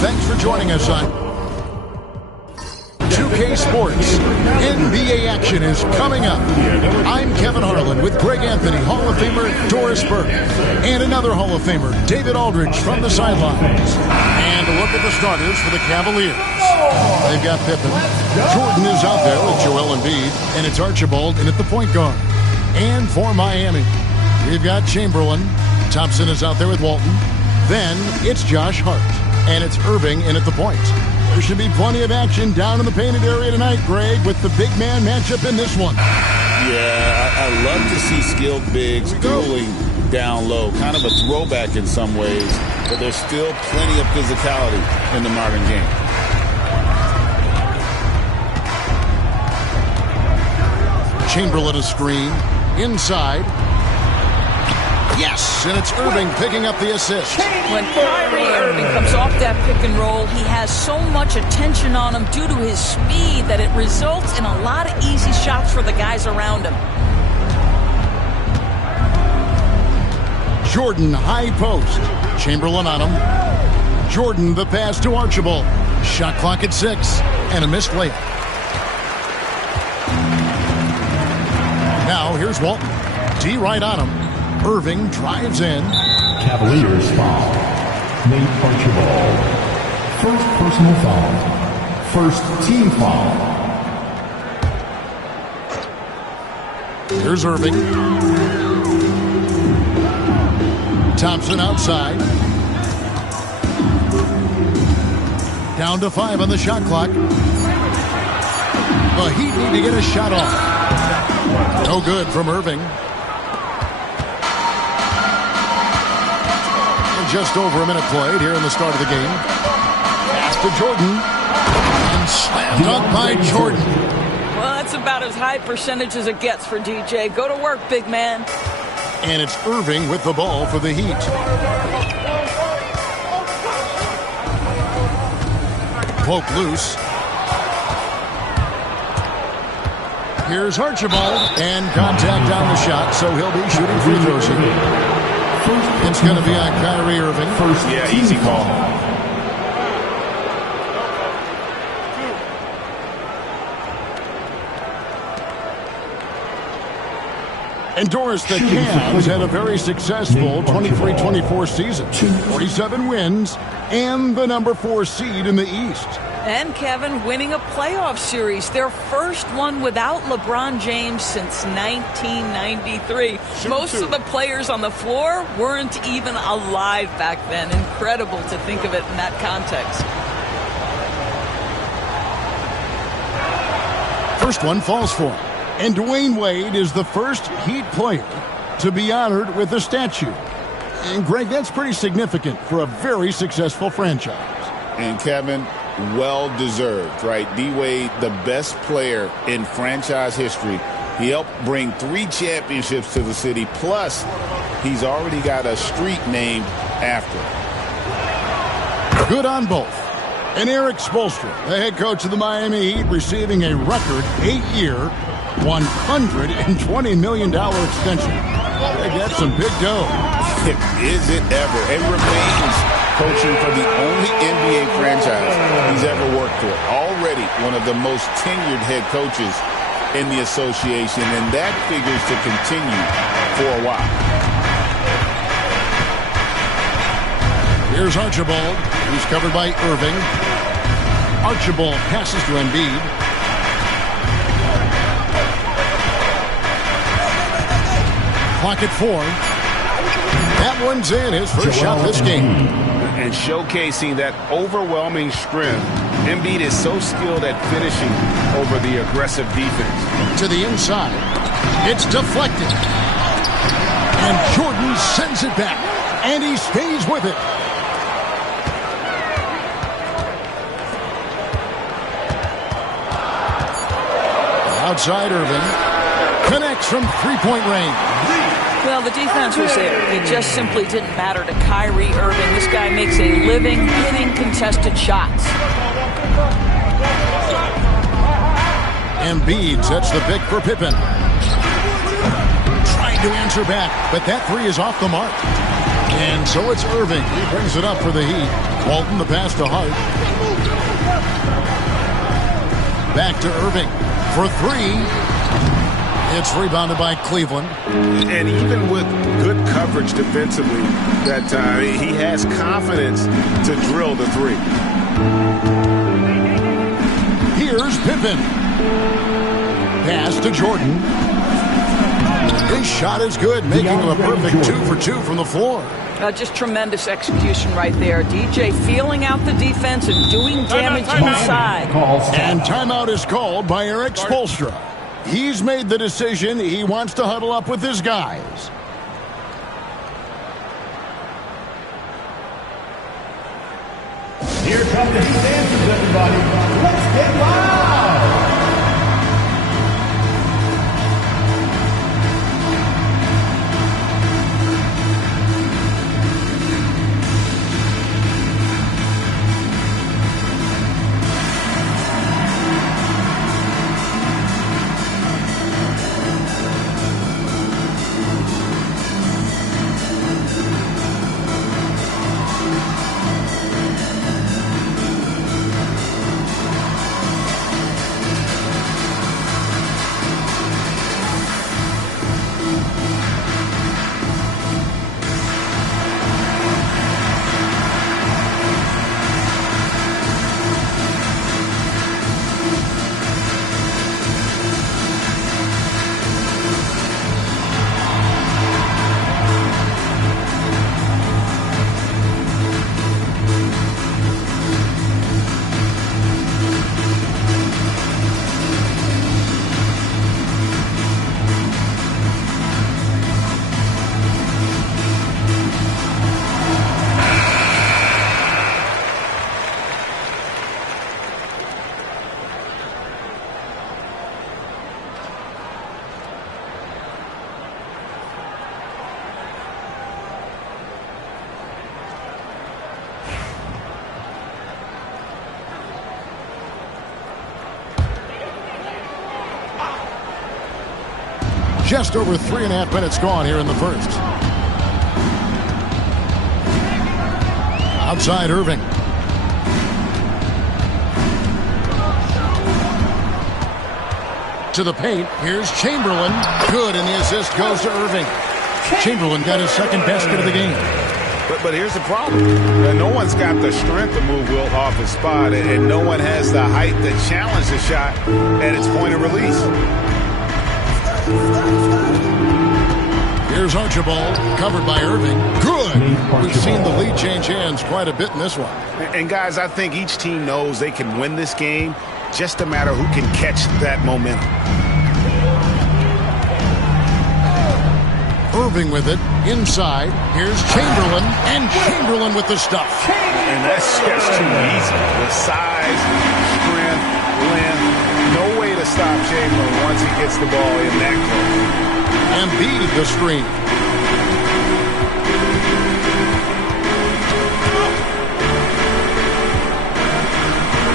Thanks for joining us on 2K Sports. NBA action is coming up. I'm Kevin Harlan with Greg Anthony, Hall of Famer Doris Burke, and another Hall of Famer, David Aldridge, from the sidelines. And a look at the starters for the Cavaliers. They've got Pippen. Jordan is out there with Joel Embiid, and it's Archibald in at the point guard. And for Miami, we've got Chamberlain. Thompson is out there with Walton. Then it's Josh Hart, and it's Irving in at the point. There should be plenty of action down in the painted area tonight, Greg, with the big man matchup in this one. Yeah, I love to see skilled bigs dueling down low. Kind of a throwback in some ways, but there's still plenty of physicality in the modern game. Chamberlain a screen. Inside. Yes, and it's Irving picking up the assist. When Kyrie Irving comes off that pick and roll, he has so much attention on him due to his speed that it results in a lot of easy shots for the guys around him. Jordan, high post. Chamberlain on him. Jordan, the pass to Archibald. Shot clock at 6, and a missed layup. Now, here's Walton. D right on him. Irving drives in. Cavaliers foul. Nate Archibald. First personal foul. First team foul. Here's Irving. Thompson outside. Down to 5 on the shot clock. The Heat need to get a shot off. No good from Irving. Just over a minute played here in the start of the game. Pass to Jordan. And slam dunk by Jordan. Well, that's about as high percentage as it gets for DJ. Go to work, big man. And it's Irving with the ball for the Heat. Poke loose. Here's Archibald. And contact on the shot, so he'll be shooting free throws here. It's going to be on Kyrie Irving. Yeah, easy call. And Doris, the Cavs had a very successful 23-24 season. 47 wins and the number 4 seed in the East. And Kevin winning a playoff series, their first one without LeBron James since 1993. Most of the players on the floor weren't even alive back then. Incredible to think of it in that context. First one falls for him. And Dwayne Wade is the first Heat player to be honored with a statue. And Greg, that's pretty significant for a very successful franchise. And Kevin, well deserved, right? D-Wade, the best player in franchise history. He helped bring 3 championships to the city. Plus, he's already got a street named after him. Good on both. And Eric Spoelstra, the head coach of the Miami Heat, receiving a record 8-year, $120 million extension. They got some big dough. Is it ever? It remains coaching for the only NBA franchise he's ever worked for. Already one of the most tenured head coaches in the association, and that figures to continue for a while. Here's Archibald, who's covered by Irving. Archibald passes to Embiid. Clock at 4. That one's in, his first shot this game. And showcasing that overwhelming strength. Embiid is so skilled at finishing over the aggressive defense. To the inside. It's deflected. And Jordan sends it back. And he stays with it. Outside Irving. Connects from three-point range. Well, the defense was there. It just simply didn't matter to Kyrie Irving. This guy makes a living hitting contested shots. Embiid sets the pick for Pippen. Trying to answer back, but that 3 is off the mark. And so it's Irving. He brings it up for the Heat. Walton the pass to Hart. Back to Irving for three. It's rebounded by Cleveland. And even with good coverage defensively that time, he has confidence to drill the three. Here's Pippen. Pass to Jordan. His shot is good, making him a perfect 2 for 2 from the floor. Just tremendous execution right there. DJ feeling out the defense and doing damage inside. And timeout is called by Eric Spoelstra. He's made the decision. He wants to huddle up with his guys. Here come the Heat dancers, everybody. Let's get loud! Just over 3.5 minutes gone here in the first. Outside Irving. To the paint. Here's Chamberlain. Good, and the assist goes to Irving. Chamberlain got his second basket of the game. But here's the problem. No one's got the strength to move Wilt off his spot, and no one has the height to challenge the shot at its point of release. Here's Archibald, covered by Irving. Good! We've seen the lead change hands quite a bit in this one. And guys, I think each team knows they can win this game, just a matter who can catch that momentum. Irving with it, inside. Here's Chamberlain, and Chamberlain with the stuff. And that's just too easy. The size, strength, length, no way to stop Chamberlain once he gets the ball in that close. Embiid the screen.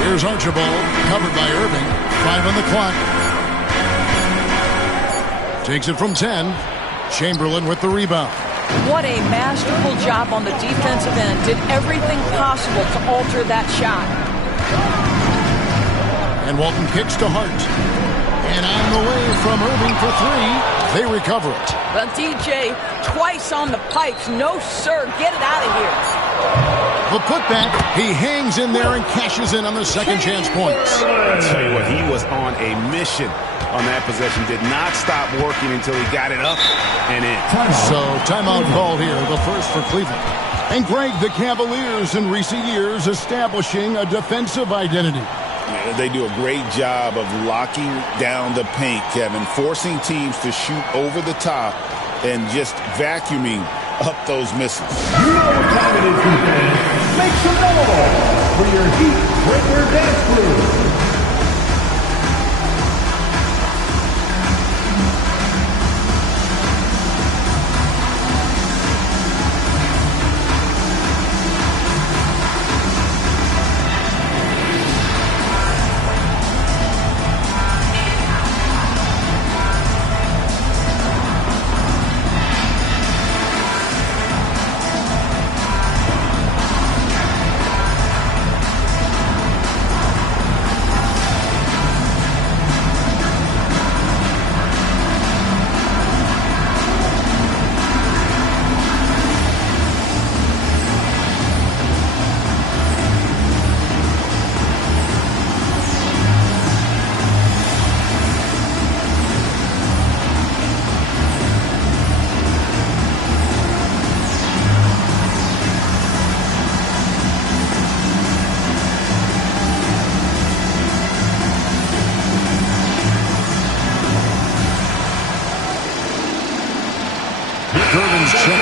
Here's Archibald, covered by Irving. 5 on the clock. Takes it from 10. Chamberlain with the rebound. What a masterful job on the defensive end. Did everything possible to alter that shot. And Walton kicks to Hart. And on the way from Irving for 3. They recover it. But DJ, twice on the pipes. No, sir. Get it out of here. The putback. He hangs in there and cashes in on the second chance points. I'll tell you what, he was on a mission on that possession. Did not stop working until he got it up and in. So, timeout called here, the first for Cleveland. And Greg, the Cavaliers in recent years establishing a defensive identity. They do a great job of locking down the paint, Kevin, forcing teams to shoot over the top and just vacuuming up those missiles. You know what time it is, fans. Make some noise for your Heat Breaker Dance Crew.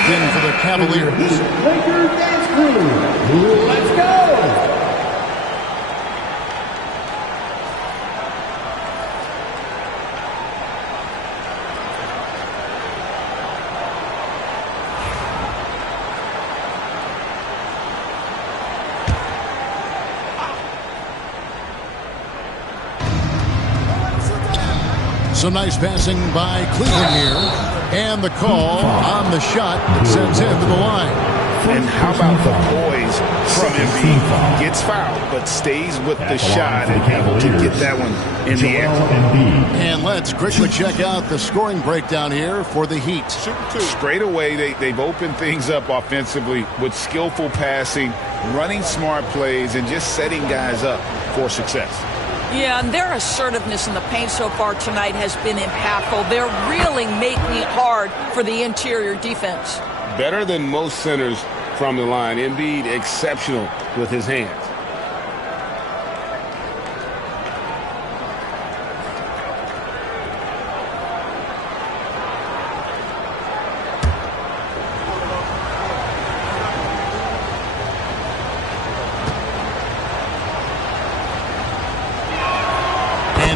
checked in for the Cavaliers. Breaker Dance Crew, let's go! Some nice passing by Cleveland here. And the call on the shot that sends him to the line. And how about the poise from Embiid? Gets fouled, but stays with the shot and able to get that one in the air. And let's quickly check out the scoring breakdown here for the Heat. Straight away, they've opened things up offensively with skillful passing, running smart plays, and just setting guys up for success. Yeah, and their assertiveness in the paint so far tonight has been impactful. They're really making it hard for the interior defense. Better than most centers from the line. Embiid exceptional with his hands.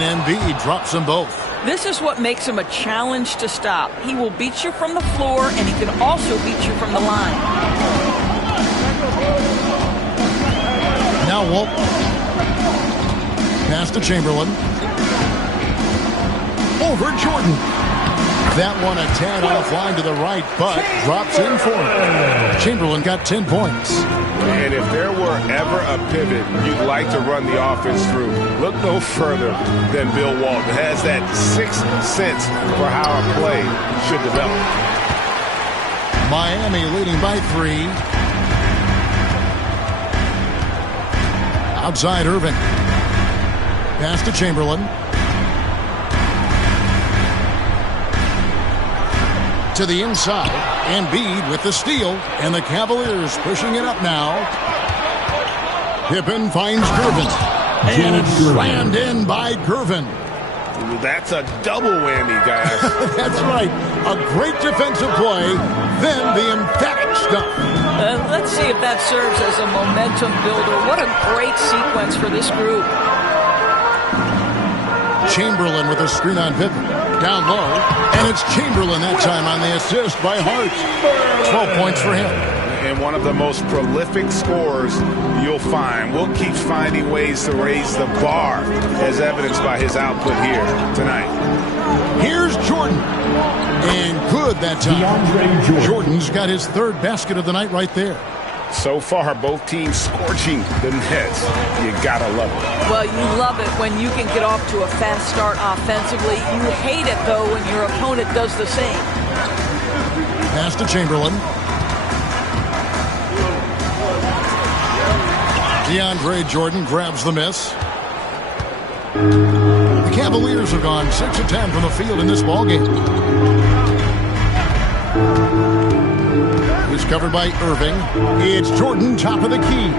Embiid drops them both. This is what makes him a challenge to stop. He will beat you from the floor, and he can also beat you from the line. Now Walt. Pass to Chamberlain. Over Jordan. That one a tad offline to the right, but drops in for it. Chamberlain got 10 points. And if there were ever a pivot you'd like to run the offense through, look no further than Bill Walton. Has that sixth sense for how a play should develop. Miami leading by 3. Outside Irving. Pass to Chamberlain. To the inside. Embiid with the steal. And the Cavaliers pushing it up now. Pippen finds Gervin. And it's slammed in by Gervin. That's a double whammy, guys. That's right. A great defensive play. Then the emphatic stuff. Let's see if that serves as a momentum builder. What a great sequence for this group. Chamberlain with a screen on Pippen. Down low, and it's Chamberlain that time on the assist by Hart. 12 points for him. And one of the most prolific scorers you'll find. Will keep finding ways to raise the bar, as evidenced by his output here tonight. Here's Jordan. And good that time. Jordan's got his third basket of the night right there. So far, both teams scorching the nets. You gotta love it. Well, you love it when you can get off to a fast start offensively. You hate it, though, when your opponent does the same. Pass to Chamberlain. DeAndre Jordan grabs the miss. The Cavaliers have gone 6 of 10 from the field in this ballgame. He's covered by Irving. It's Jordan, top of the key.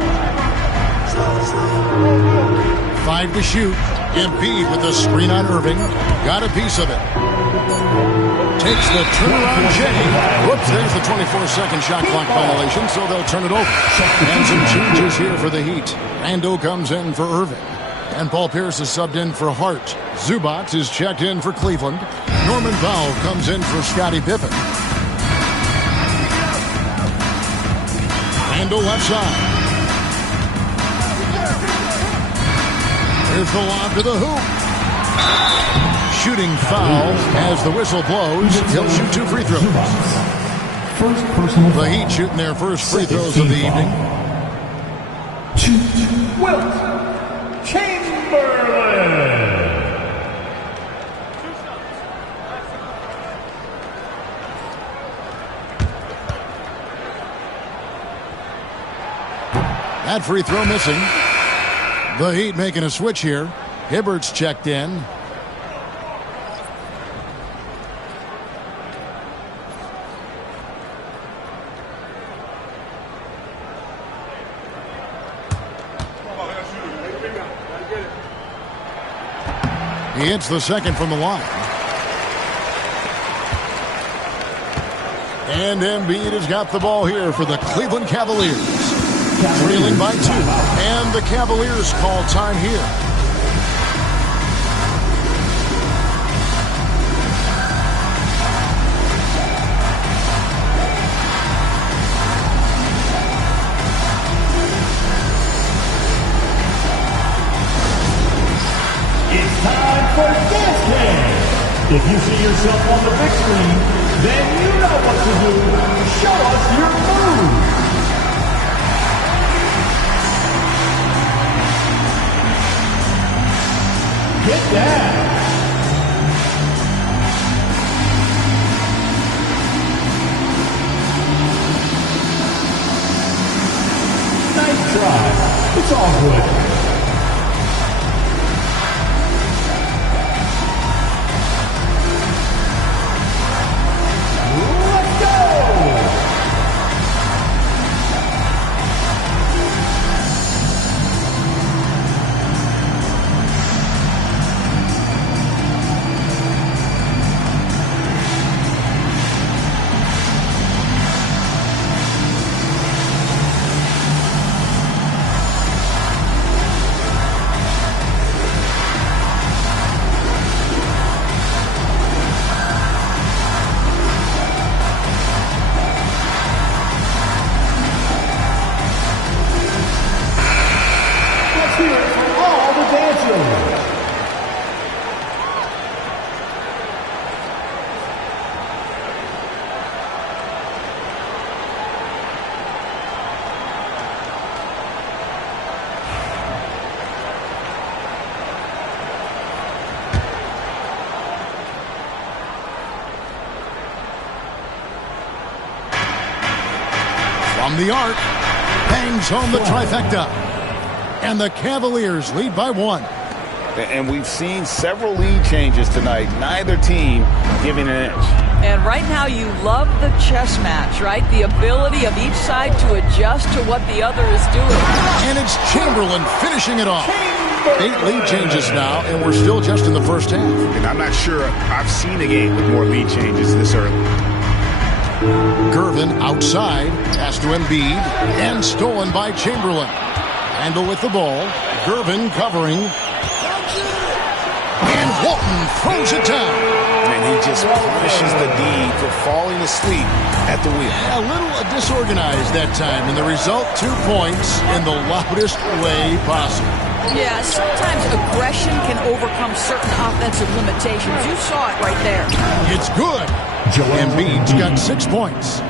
5 to shoot. Embiid with the screen on Irving. Got a piece of it. Takes the turnaround J. Whoops, there's the 24-second shot clock violation, so they'll turn it over. And some changes here for the Heat. Ando comes in for Irving. And Paul Pierce is subbed in for Hart. Zubac is checked in for Cleveland. Norman Powell comes in for Scottie Pippen. Ando left side. Here's the lob to the hoop. Shooting foul as the whistle blows. He'll shoot 2 free throws. The Heat shooting their first free throws of the evening. Wilt Chamberlain. That free throw missing. The Heat making a switch here. Hibbert's checked in. He hits the second from the line. And Embiid has got the ball here for the Cleveland Cavaliers. Trailing by 2. And the Cavaliers call time here. It's time for Dance Cam. If you see yourself on the big screen, then you know what to do. Show us your move. Get down. Nice try. It's all good. From the arc, bangs home the trifecta. And the Cavaliers lead by 1. And we've seen several lead changes tonight. Neither team giving an inch. And right now you love the chess match, right? The ability of each side to adjust to what the other is doing. And it's Chamberlain finishing it off. 8 lead changes now, and we're still just in the first half. And I'm not sure I've seen a game with more lead changes this early. Gervin outside, pass to Embiid, and stolen by Chamberlain. Randle with the ball, Gervin covering, and Walton throws it down. And he just punishes the D for falling asleep at the wheel. A little disorganized that time, and the result 2 points in the loudest way possible. Yeah, sometimes aggression can overcome certain offensive limitations. You saw it right there. It's good. Embiid's got 6 points.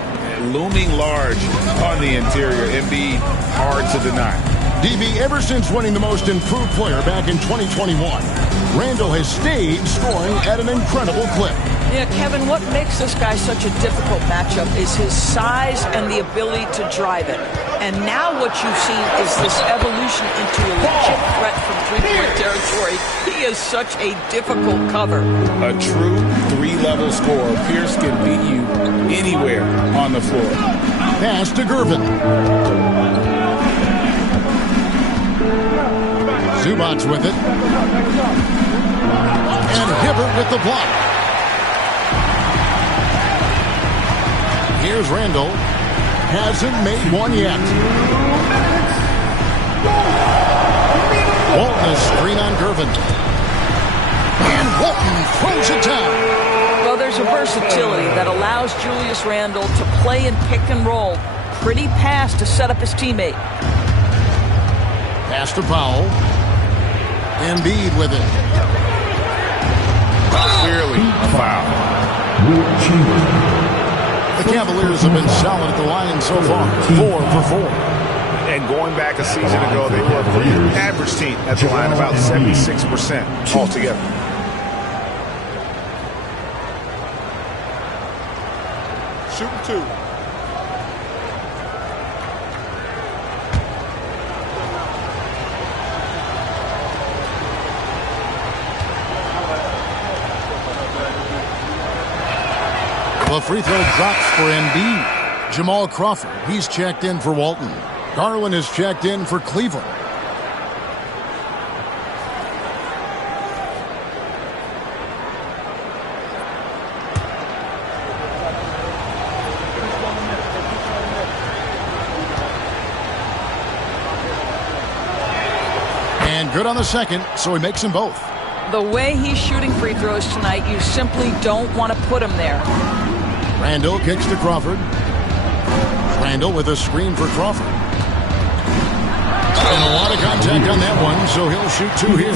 Looming large on the interior. Embiid, hard to deny. DB, ever since winning the most improved player back in 2021, Randle has stayed scoring at an incredible clip. Yeah, Kevin, what makes this guy such a difficult matchup is his size and the ability to drive it. And now what you've seen is this evolution into a legit threat from three-point territory. He is such a difficult cover. A true 3-level scorer. Pierce can beat you anywhere on the floor. Pass to Gervin. Zubac's with it. And Hibbert with the block. Here's Randle. Hasn't made one yet. Walton, a screen on Gervin. And Walton throws it down. Well, there's a versatility that allows Julius Randle to play in pick and roll. Pretty pass to set up his teammate. Pass to Powell. Embiid with it. Clearly a foul. The Cavaliers have been solid at the line so far. 4 for 4. And going back a season ago, they were a pretty average team at the line, about 76% altogether. Shooting 2. The free throw drops for Embiid. Jamal Crawford, he's checked in for Walton. Garland is checked in for Cleveland. And good on the second, so he makes them both. The way he's shooting free throws tonight, you simply don't want to put him there. Randall kicks to Crawford. Randall with a screen for Crawford. And a lot of contact on that one, so he'll shoot 2 here.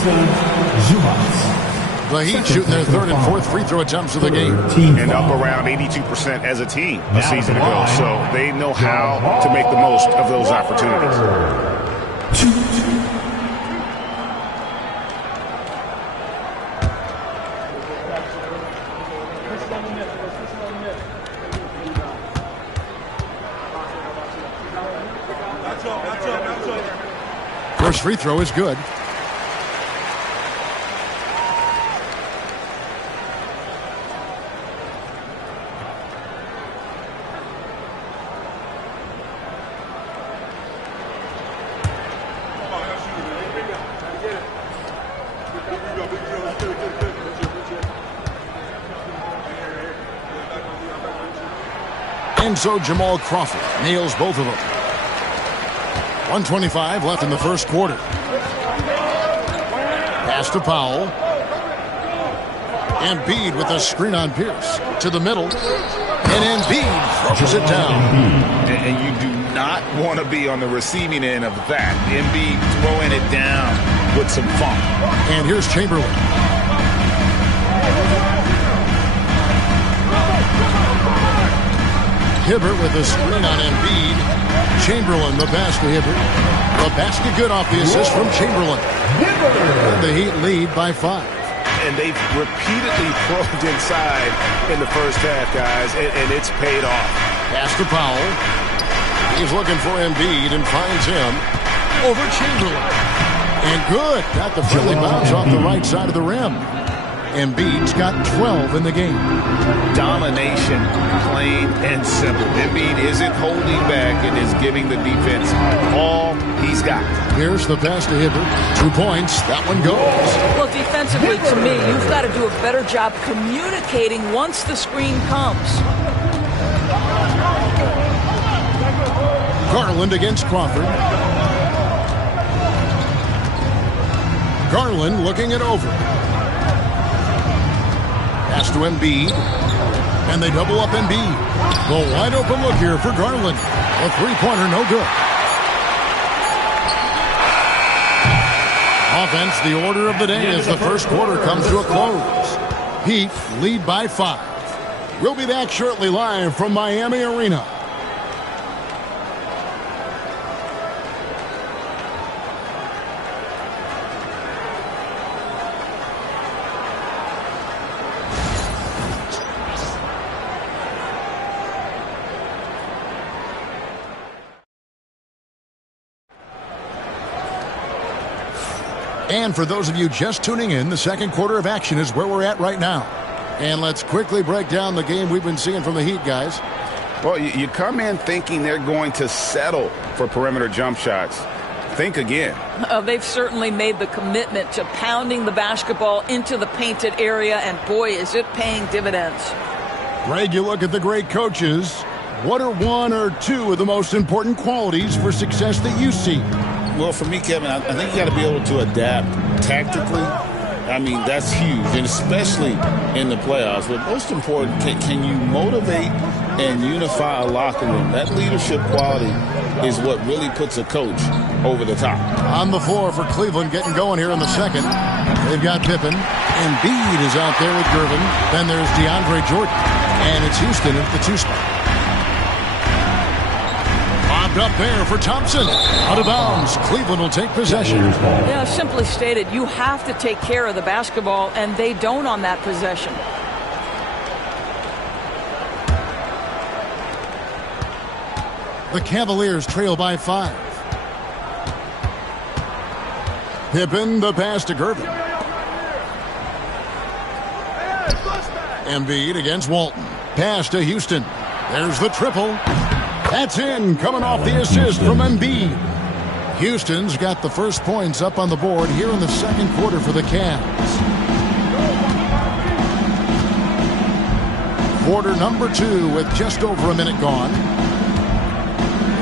The Heat shooting their 3rd and 4th free throw attempts of the game. And up around 82% as a team a season ago. So they know how to make the most of those opportunities. First free throw is good. And so Jamal Crawford nails both of them. 1:25 left in the first quarter. Pass to Powell. Embiid with a screen on Pierce. To the middle. And Embiid throws it down. And you do not want to be on the receiving end of that. Embiid throwing it down with some funk. And here's Chamberlain. Hibbert with a screen on Embiid. Chamberlain, the pass to Hibbert. The basket good off the assist from Chamberlain. And the Heat lead by 5. And they've repeatedly probed inside in the first half, guys, and it's paid off. Pass to Powell. He's looking for Embiid and finds him over Chamberlain. And good. Got the friendly bounce off the right side of the rim. Embiid's got 12 in the game. Domination, plain and simple. Embiid isn't holding back and is giving the defense all he's got. Here's the pass to Hibbert. 2 points. That one goes. Well, defensively, to me, you've got to do a better job communicating once the screen comes. Garland against Crawford. Garland looking it over. Pass to Embiid. And they double up Embiid. The wide open look here for Garland. A three-pointer, no good. Offense, the order of the day as the first quarter comes to a close. Heat lead by 5. We'll be back shortly live from Miami Arena. And for those of you just tuning in, the second quarter of action is where we're at right now. And let's quickly break down the game we've been seeing from the Heat, guys. Well, you come in thinking they're going to settle for perimeter jump shots. Think again. They've certainly made the commitment to pounding the basketball into the painted area, and boy, is it paying dividends. Greg, you look at the great coaches. What are 1 or 2 of the most important qualities for success that you see? Well, for me, Kevin, I think you got to be able to adapt tactically. I mean, that's huge, and especially in the playoffs. But most important, can you motivate and unify a locker room? That leadership quality is what really puts a coach over the top. On the floor for Cleveland, getting going here in the second. They've got Pippen. Embiid is out there with Gervin. Then there's DeAndre Jordan. And it's Houston at the 2 spot. Up there for Thompson. Out of bounds. Cleveland will take possession. Yeah, simply stated, you have to take care of the basketball, and they don't on that possession. The Cavaliers trail by 5. Pippen, the pass to Gervin. Embiid against Walton. Pass to Houston. There's the triple. That's in, coming off the assist from Embiid. Houston's got the first points up on the board here in the second quarter for the Cavs. Quarter number 2 with just over a minute gone.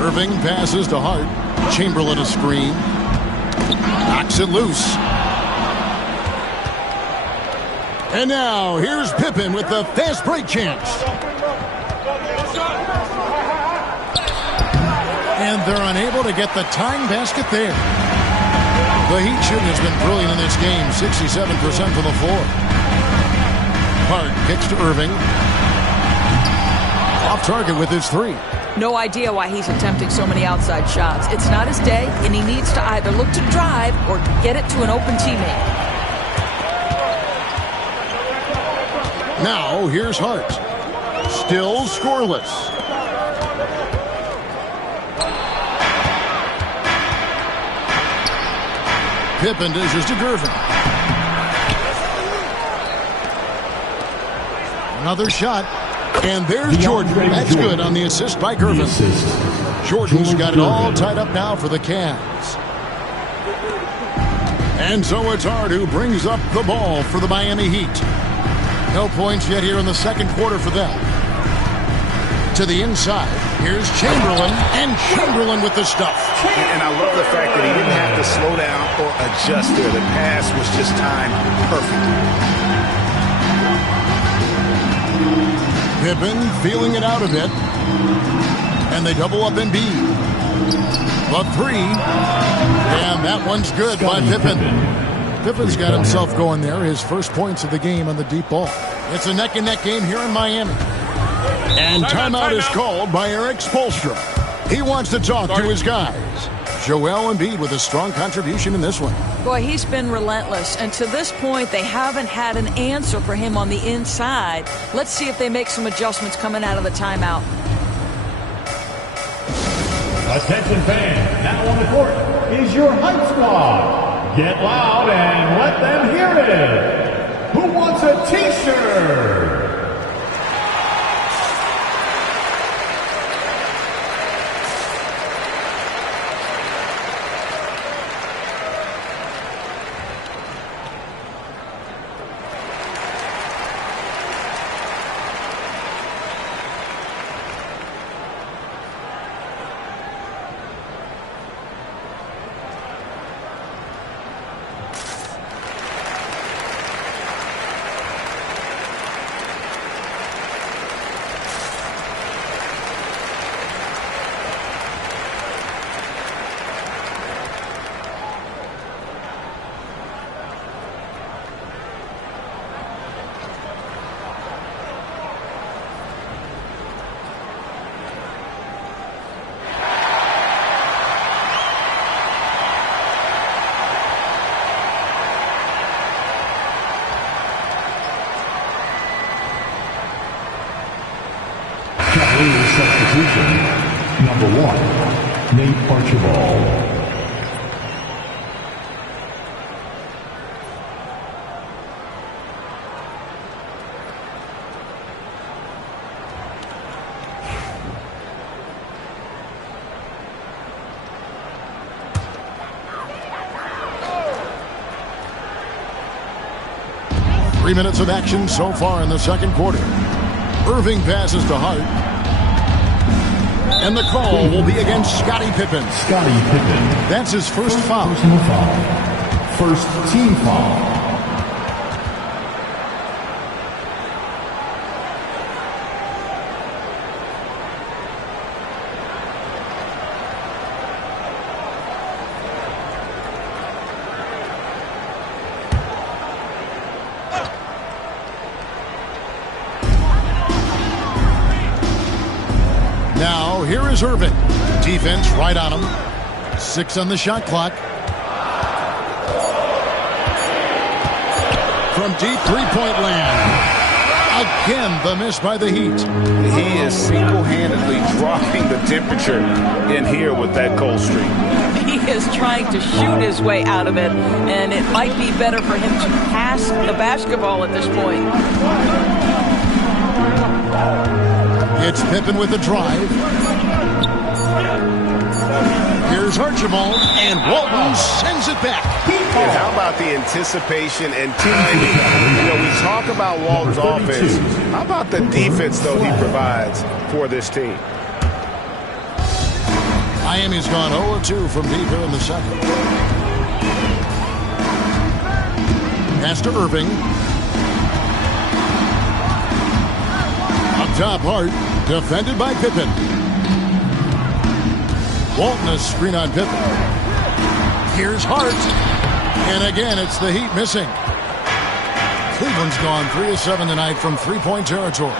Irving passes to Hart. Chamberlain a screen. Knocks it loose. And now here's Pippen with the fast break chance. And they're unable to get the tying basket there. The Heat shooting has been brilliant in this game, 67% from the floor. Hart kicks to Irving. Off target with his three. No idea why he's attempting so many outside shots. It's not his day, and he needs to either look to drive or get it to an open teammate. Now here's Hart. Still scoreless. Pippen dishes to Gervin. Another shot. And there's Jordan. That's good on the assist by Gervin. Jordan's got it all tied up now for the Cavs. And so it's Hart who brings up the ball for the Miami Heat. No points yet here in the second quarter for them. To the inside. Here's Chamberlain. And Chamberlain with the stuff. And I love the fact that he didn't have to slow down or adjust there. The pass was just timed perfect. Pippen feeling it out a bit. And they double up Embiid. The three. And that one's good by Pippen. Pippen's got himself going there. His first points of the game on the deep ball. It's a neck-and-neck game here in Miami. And timeout is called by Eric Spoelstra. He wants to talk to his guys. Joel Embiid with a strong contribution in this one. Boy, he's been relentless, and to this point, they haven't had an answer for him on the inside. Let's see if they make some adjustments coming out of the timeout. Attention fans, now on the court is your hype squad. Get loud and let them hear it. Who wants a t-shirt? Substitution. Number 1, Nate Archibald. Three minutes of action so far in the second quarter. Irving passes to Hart. And the call will be against Scottie Pippen. Scottie Pippen. That's his first foul. Personal foul. First team foul. Now, here is Irving. Defense right on him. 6 on the shot clock. From deep three-point land. Again, the miss by the Heat. He is single-handedly dropping the temperature in here with that cold streak. He is trying to shoot his way out of it, and it might be better for him to pass the basketball at this point. It's Pippen with the drive. Here's Archibald, and Walton sends it back. And how about the anticipation and timing? You know, we talk about Walton's offense. How about the defense, though, he provides for this team? Miami's gone 0-2 from deep here in the second. Pass to Irving. Up top, Hart. Defended by Pippen. Walton, a screen on Pippen. Here's Hart. And again, it's the Heat missing. Cleveland's gone 3 of 7 tonight from three-point territory.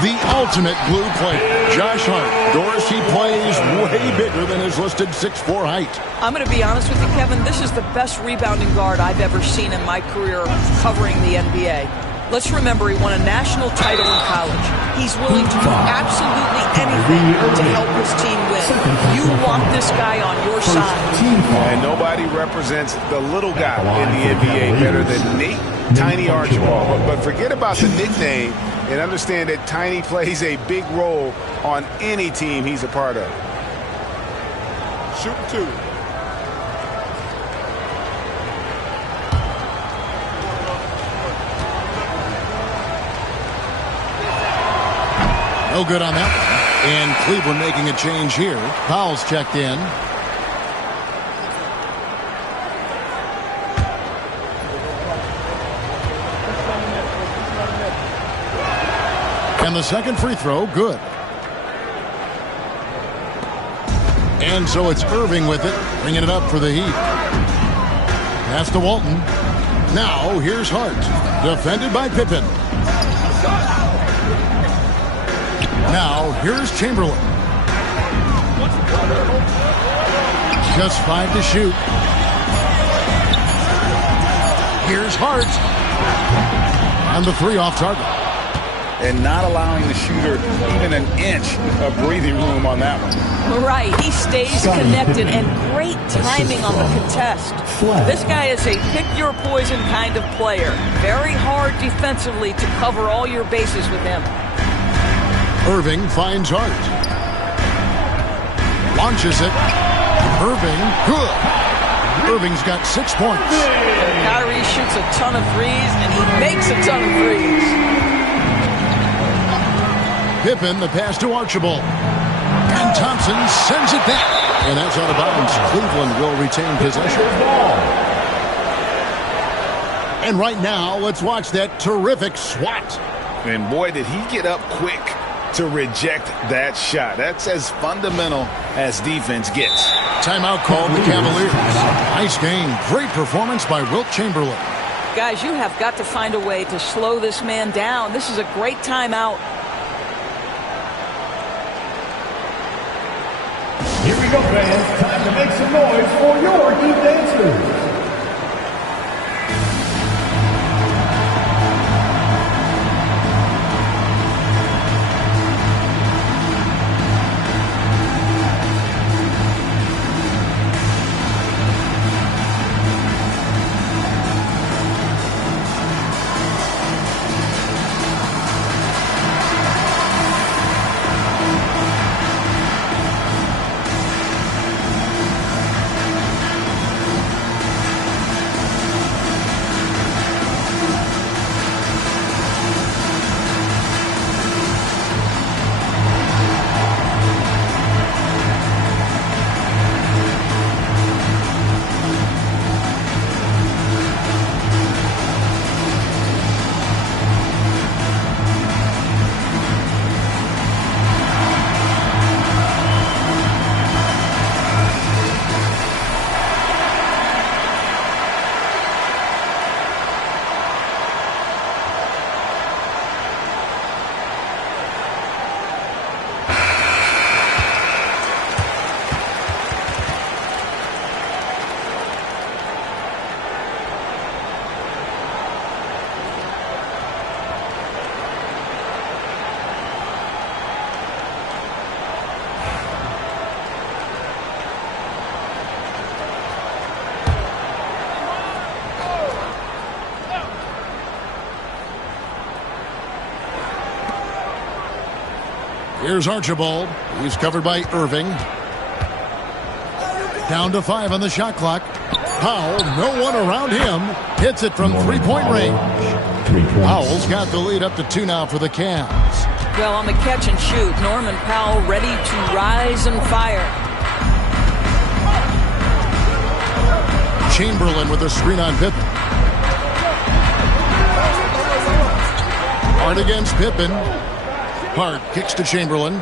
The ultimate glue player, Josh Hart. Doris, he plays way bigger than his listed 6'4" height. I'm going to be honest with you, Kevin. This is the best rebounding guard I've ever seen in my career covering the NBA. Let's remember, he won a national title in college. He's willing to do absolutely anything to help his team win. You want this guy on your side. And nobody represents the little guy in the NBA better than Nate Tiny Archibald. But forget about the nickname and understand that Tiny plays a big role on any team he's a part of. Shooting two. No good on that one. And Cleveland making a change here. Powell's checked in. And the second free throw, good. And so it's Irving with it, bringing it up for the Heat. Pass to Walton. Now here's Hart. Defended by Pippen. Now here's Chamberlain. Just 5 to shoot. Here's Hart. And the 3 off target. And not allowing the shooter even an inch of breathing room on that one. Right, he stays connected, and great timing on the contest. This guy is a pick-your-poison kind of player. Very hard defensively to cover all your bases with him. Irving finds Hart. Launches it. Irving, good. Irving's got 6 points. Kyrie shoots a ton of threes, and he makes a ton of threes. Pippen, the pass to Archibald. And Thompson sends it back. And that's out of bounds. Cleveland will retain possession. And right now, let's watch that terrific swat. And boy, did he get up quick to reject that shot. That's as fundamental as defense gets. Timeout called the Cavaliers. Nice game. Great performance by Wilt Chamberlain. Guys, you have got to find a way to slow this man down. This is a great timeout. Here we go, fans. Time to make some noise for your Heat dancers. Here's Archibald. He's covered by Irving. Down to 5 on the shot clock. Powell, no one around him. Hits it from three-point range. Powell's got the lead up to 2 now for the Cavs. Well, on the catch and shoot, Norman Powell ready to rise and fire. Chamberlain with a screen on Pippen. Hart against Pippen. Hart kicks to Chamberlain.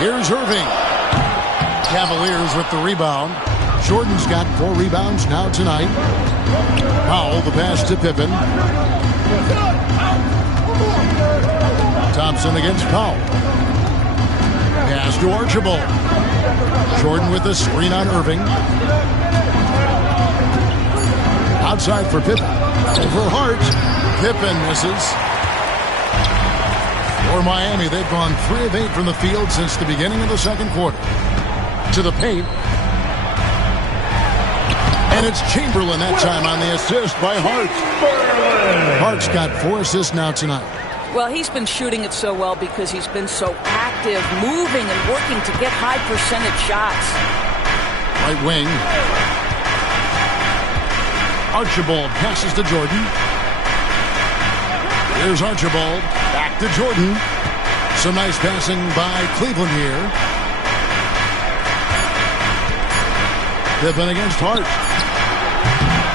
Here's Irving. Cavaliers with the rebound. Jordan's got 4 rebounds now tonight. Powell, the pass to Pippen. Thompson against Powell. Pass to Archibald. Jordan with the screen on Irving. Outside for Pippen. Over Hart. Pippen misses. For Miami, they've gone 3 of 8 from the field since the beginning of the second quarter. To the paint. And it's Chamberlain that time on the assist by Hart. Hart's got 4 assists now tonight. Well, he's been shooting it so well because he's been so active, moving and working to get high percentage shots. Right wing. Archibald passes to Jordan. Here's Archibald. Back to Jordan. Some nice passing by Cleveland here. Pippen against Hart.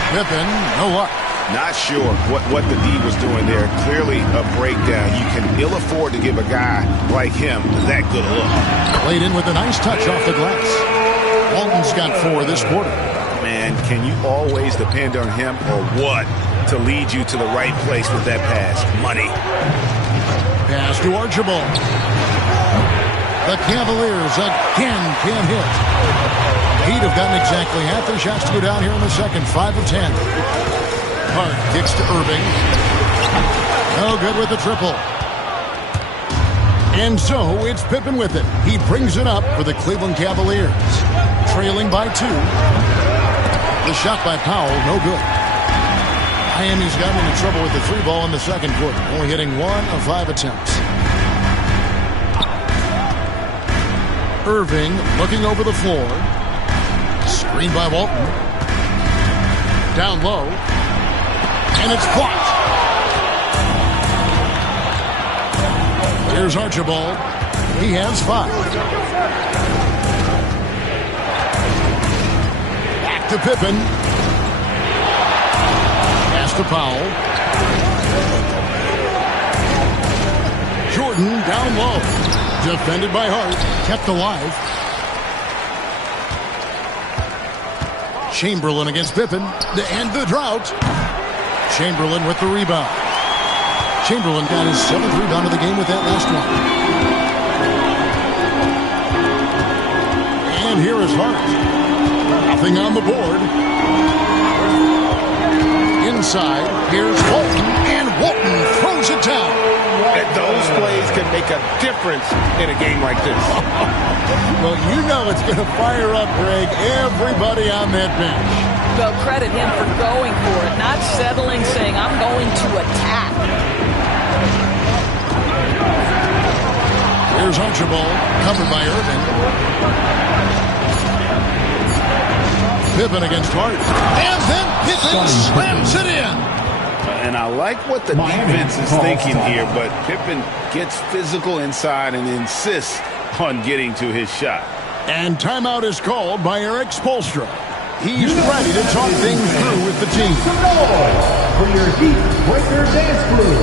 Pippen, no luck. Not sure what the D was doing there. Clearly a breakdown. You can ill afford to give a guy like him that good a look. Played in with a nice touch off the glass. Walton's got 4 this quarter. Man, can you always depend on him or what to lead you to the right place with that pass? Money. Pass to Archibald. The Cavaliers again can't hit. He'd have gotten exactly half their shots to go down here in the second. 5 of 10. Hart kicks to Irving. No good with the triple. And so it's Pippen with it. He brings it up for the Cleveland Cavaliers. Trailing by 2. The shot by Powell, no good. Miami's gotten into trouble with the 3 ball in the second quarter. Only hitting 1 of 5 attempts. Irving looking over the floor. Screen by Walton. Down low. And it's blocked. Here's Archibald. He has 5. Back to Pippen. Pass to Powell. Jordan down low. Defended by Hart. Kept alive. Chamberlain against Pippen. To end the drought. Chamberlain with the rebound. Chamberlain got his 7th rebound of the game with that last one. And here is Hart. Nothing on the board. Inside, here's Walton. And Walton throws it down. Those plays can make a difference in a game like this. Well, you know it's going to fire up, Greg, everybody on that bench. Well, credit him for going for it, not settling, saying, I'm going to attack. Here's Archibald, covered by Irving. Pippen against Hart. And then Pippen slams it in. And I like what the defense is thinking here, but Pippen gets physical inside and insists on getting to his shot. And timeout is called by Eric Spoelstra. He's ready to talk things through with the team. Some noise for your Heat Breaker dance crew.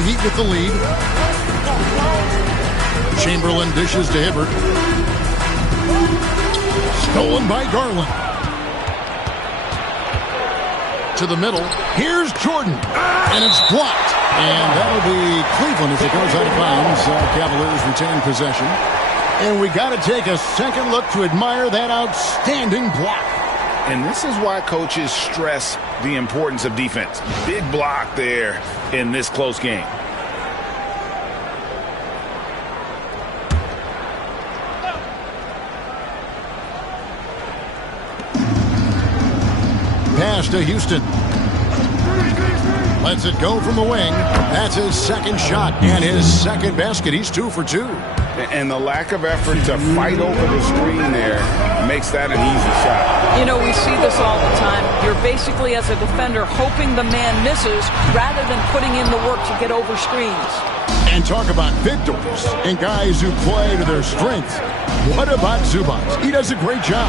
the Heat with the lead. Chamberlain dishes to Hibbert. Stolen by Garland. To the middle. Here's Jordan. And it's blocked. And that'll be Cleveland as it goes out of bounds. Cavaliers retain possession. And we got to take a second look to admire that outstanding block. And this is why coaches stress the importance of defense. Big block there in this close game. Pass to Houston. Lets it go from the wing. That's his second shot and his second basket. He's 2 for 2. And the lack of effort to fight over the screen there makes that an easy shot. You know, we see this all the time. You're basically, as a defender, hoping the man misses rather than putting in the work to get over screens. And talk about victors and guys who play to their strengths. What about Zubac? He does a great job.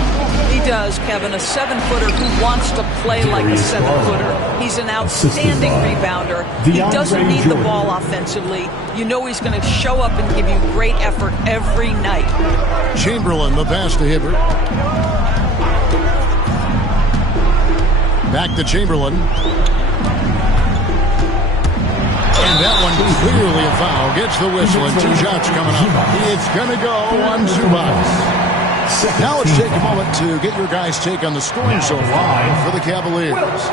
He does, Kevin. A 7-footer who wants to play like a 7-footer. He's an outstanding rebounder. He doesn't need the ball offensively. You know he's going to show up and give you great effort every night. Chamberlain, the pass to Hibbert. Back to Chamberlain. And that one clearly a foul. Gets the whistle and 2 shots coming up. It's going to go on Zubac. Now let's take a moment to get your guys' take on the scoring so far for the Cavaliers.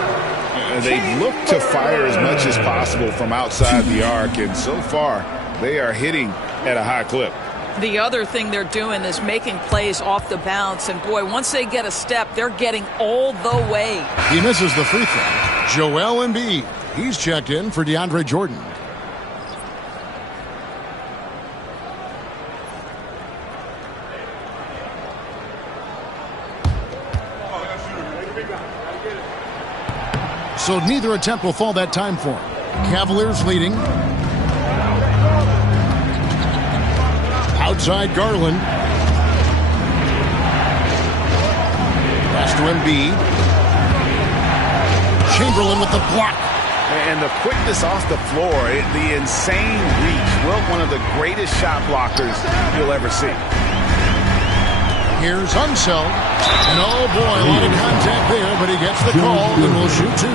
They look to fire as much as possible from outside the arc, and so far they are hitting at a high clip. The other thing they're doing is making plays off the bounce, and boy, once they get a step, they're getting all the way. He misses the free throw. Joel Embiid. He's checked in for DeAndre Jordan. So neither attempt will fall that time for him. Cavaliers leading. Outside Garland. Pass to Embiid. Chamberlain with the block. And the quickness off the floor, the insane reach. Well, one of the greatest shot blockers you'll ever see. Here's Unseld. And oh boy, a lot of contact there, but he gets the call and will shoot 2.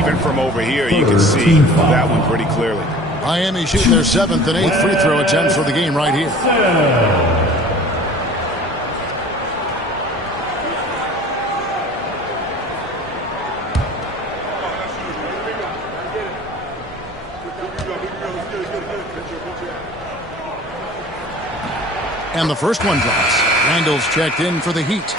Even from over here, you can see that one pretty clearly. Miami shooting their 7th and 8th free throw attempts for the game right here. And the first one drops. Randall's checked in for the Heat.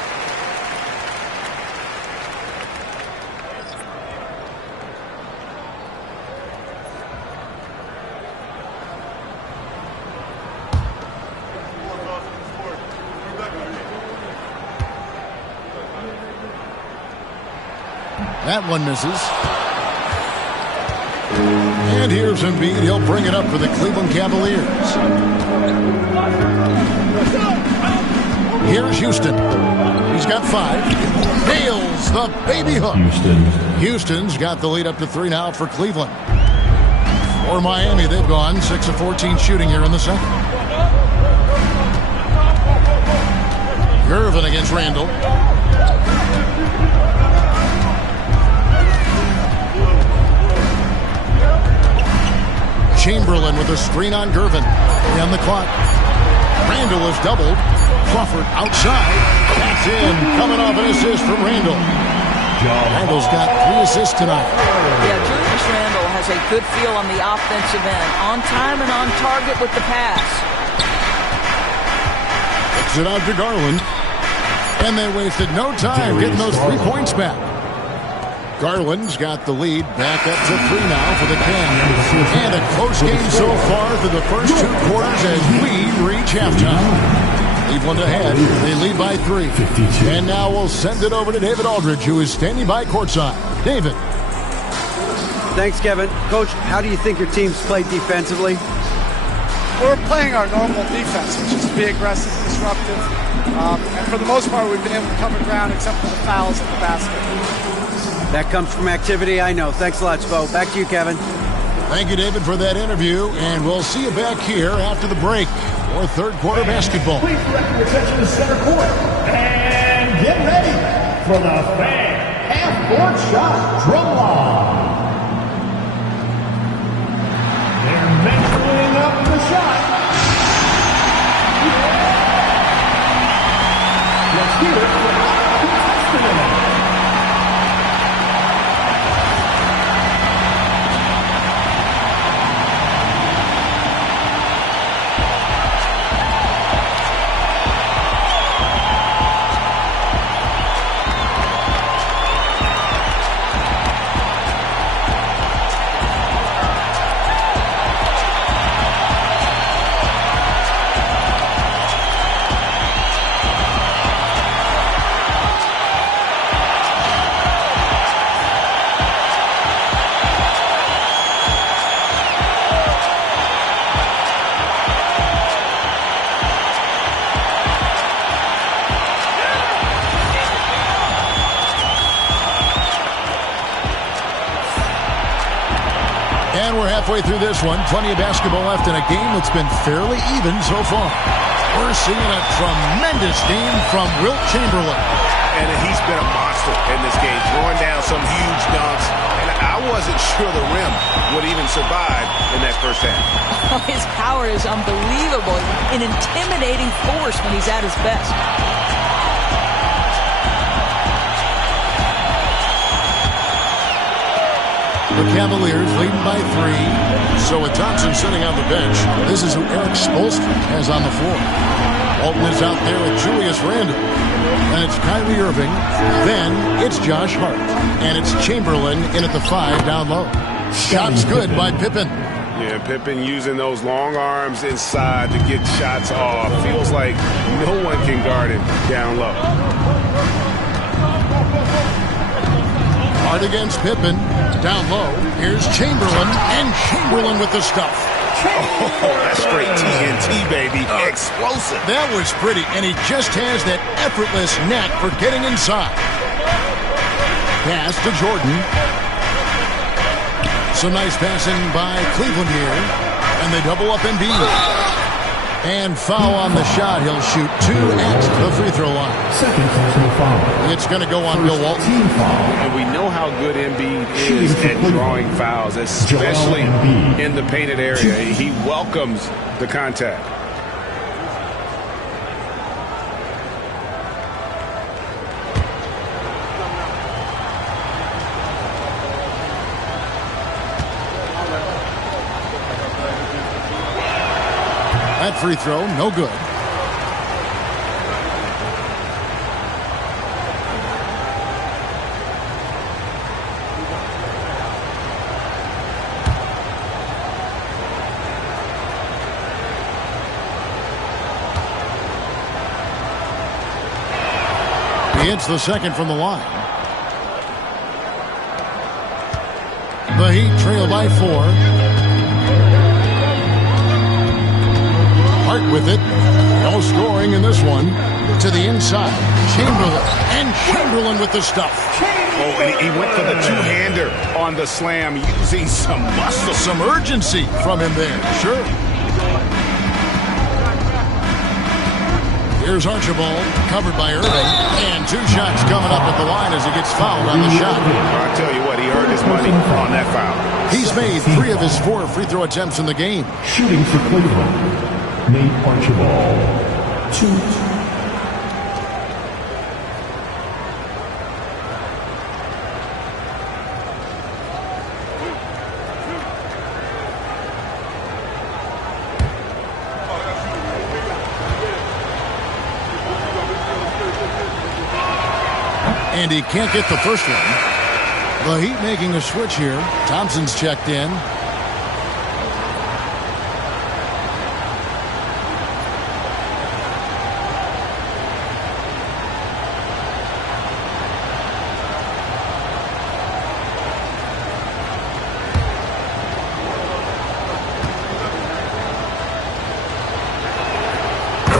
That one misses. And here's Embiid. He'll bring it up for the Cleveland Cavaliers. Here's Houston. He's got 5. Nails the baby hook. Houston's got the lead up to 3 now for Cleveland. For Miami, they've gone 6 of 14 shooting here in the second. Gervin against Randall. Chamberlain with a screen on Gervin. And the clock. Randall is doubled. Crawford outside. That's in. Coming off an assist from Randall. Randall's got 3 assists tonight. Yeah, Julius Randall has a good feel on the offensive end. On time and on target with the pass. Kicks it out to Garland. And they wasted no time getting those 3 points back. Garland's got the lead back up to 3 now for the Cavs. And a close game so far through the first 2 quarters as we reach halftime. Cleveland ahead. They lead by 3. And now we'll send it over to David Aldridge, who is standing by courtside. David. Thanks, Kevin. Coach, how do you think your team's played defensively? We're playing our normal defense, which is be aggressive, disruptive. And for the most part, we've been able to cover ground except for the fouls at the basket. That comes from activity, I know. Thanks a lot, Spo. Back to you, Kevin. Thank you, David, for that interview, and we'll see you back here after the break for third quarter basketball. Please direct your attention to center court and get ready for the fan half-court shot drum line. They're measuring up the shot. Let's hear it for our contestant. And we're halfway through this one. Plenty of basketball left in a game that's been fairly even so far. We're seeing a tremendous game from Wilt Chamberlain. And he's been a monster in this game, throwing down some huge dunks. And I wasn't sure the rim would even survive in that first half. His power is unbelievable, an intimidating force when he's at his best. The Cavaliers leading by 3. So with Thompson sitting on the bench, this is who Eric Spoelstra has on the floor. Walton is out there with Julius Randle. And it's Kyrie Irving. Then it's Josh Hart. And it's Chamberlain in at the 5 down low. Shots good by Pippen. Yeah, Pippen using those long arms inside to get shots off. Feels like no one can guard him down low. Hart against Pippen. Down low. Here's Chamberlain. And Chamberlain with the stuff. Oh, that's straight TNT, baby. Explosive. That was pretty. And he just has that effortless knack for getting inside. Pass to Jordan. Some nice passing by Cleveland here. And they double up Embiid. And foul on the shot. He'll shoot 2 at the free throw line. Second personal foul. It's going to go on Bill Walton. Team foul. And we know how good Embiid is at drawing fouls, especially in the painted area. He welcomes the contact. That free throw, no good. He hits the second from the line. The Heat trail by 4. Hart with it. No scoring in this one. To the inside. Chamberlain. And Chamberlain with the stuff. Oh, and he went for the two-hander on the slam, using some muscle. Some urgency from him there. Sure. Here's Archibald, covered by Irving. And 2 shots coming up at the line as he gets fouled on the shot. I'll tell you what, he earned his money on that foul. He's made 3 of his 4 free throw attempts in the game. Shooting for Cleveland, Nate Archibald, 2. And he can't get the first one. The Heat making a switch here. Thompson's checked in.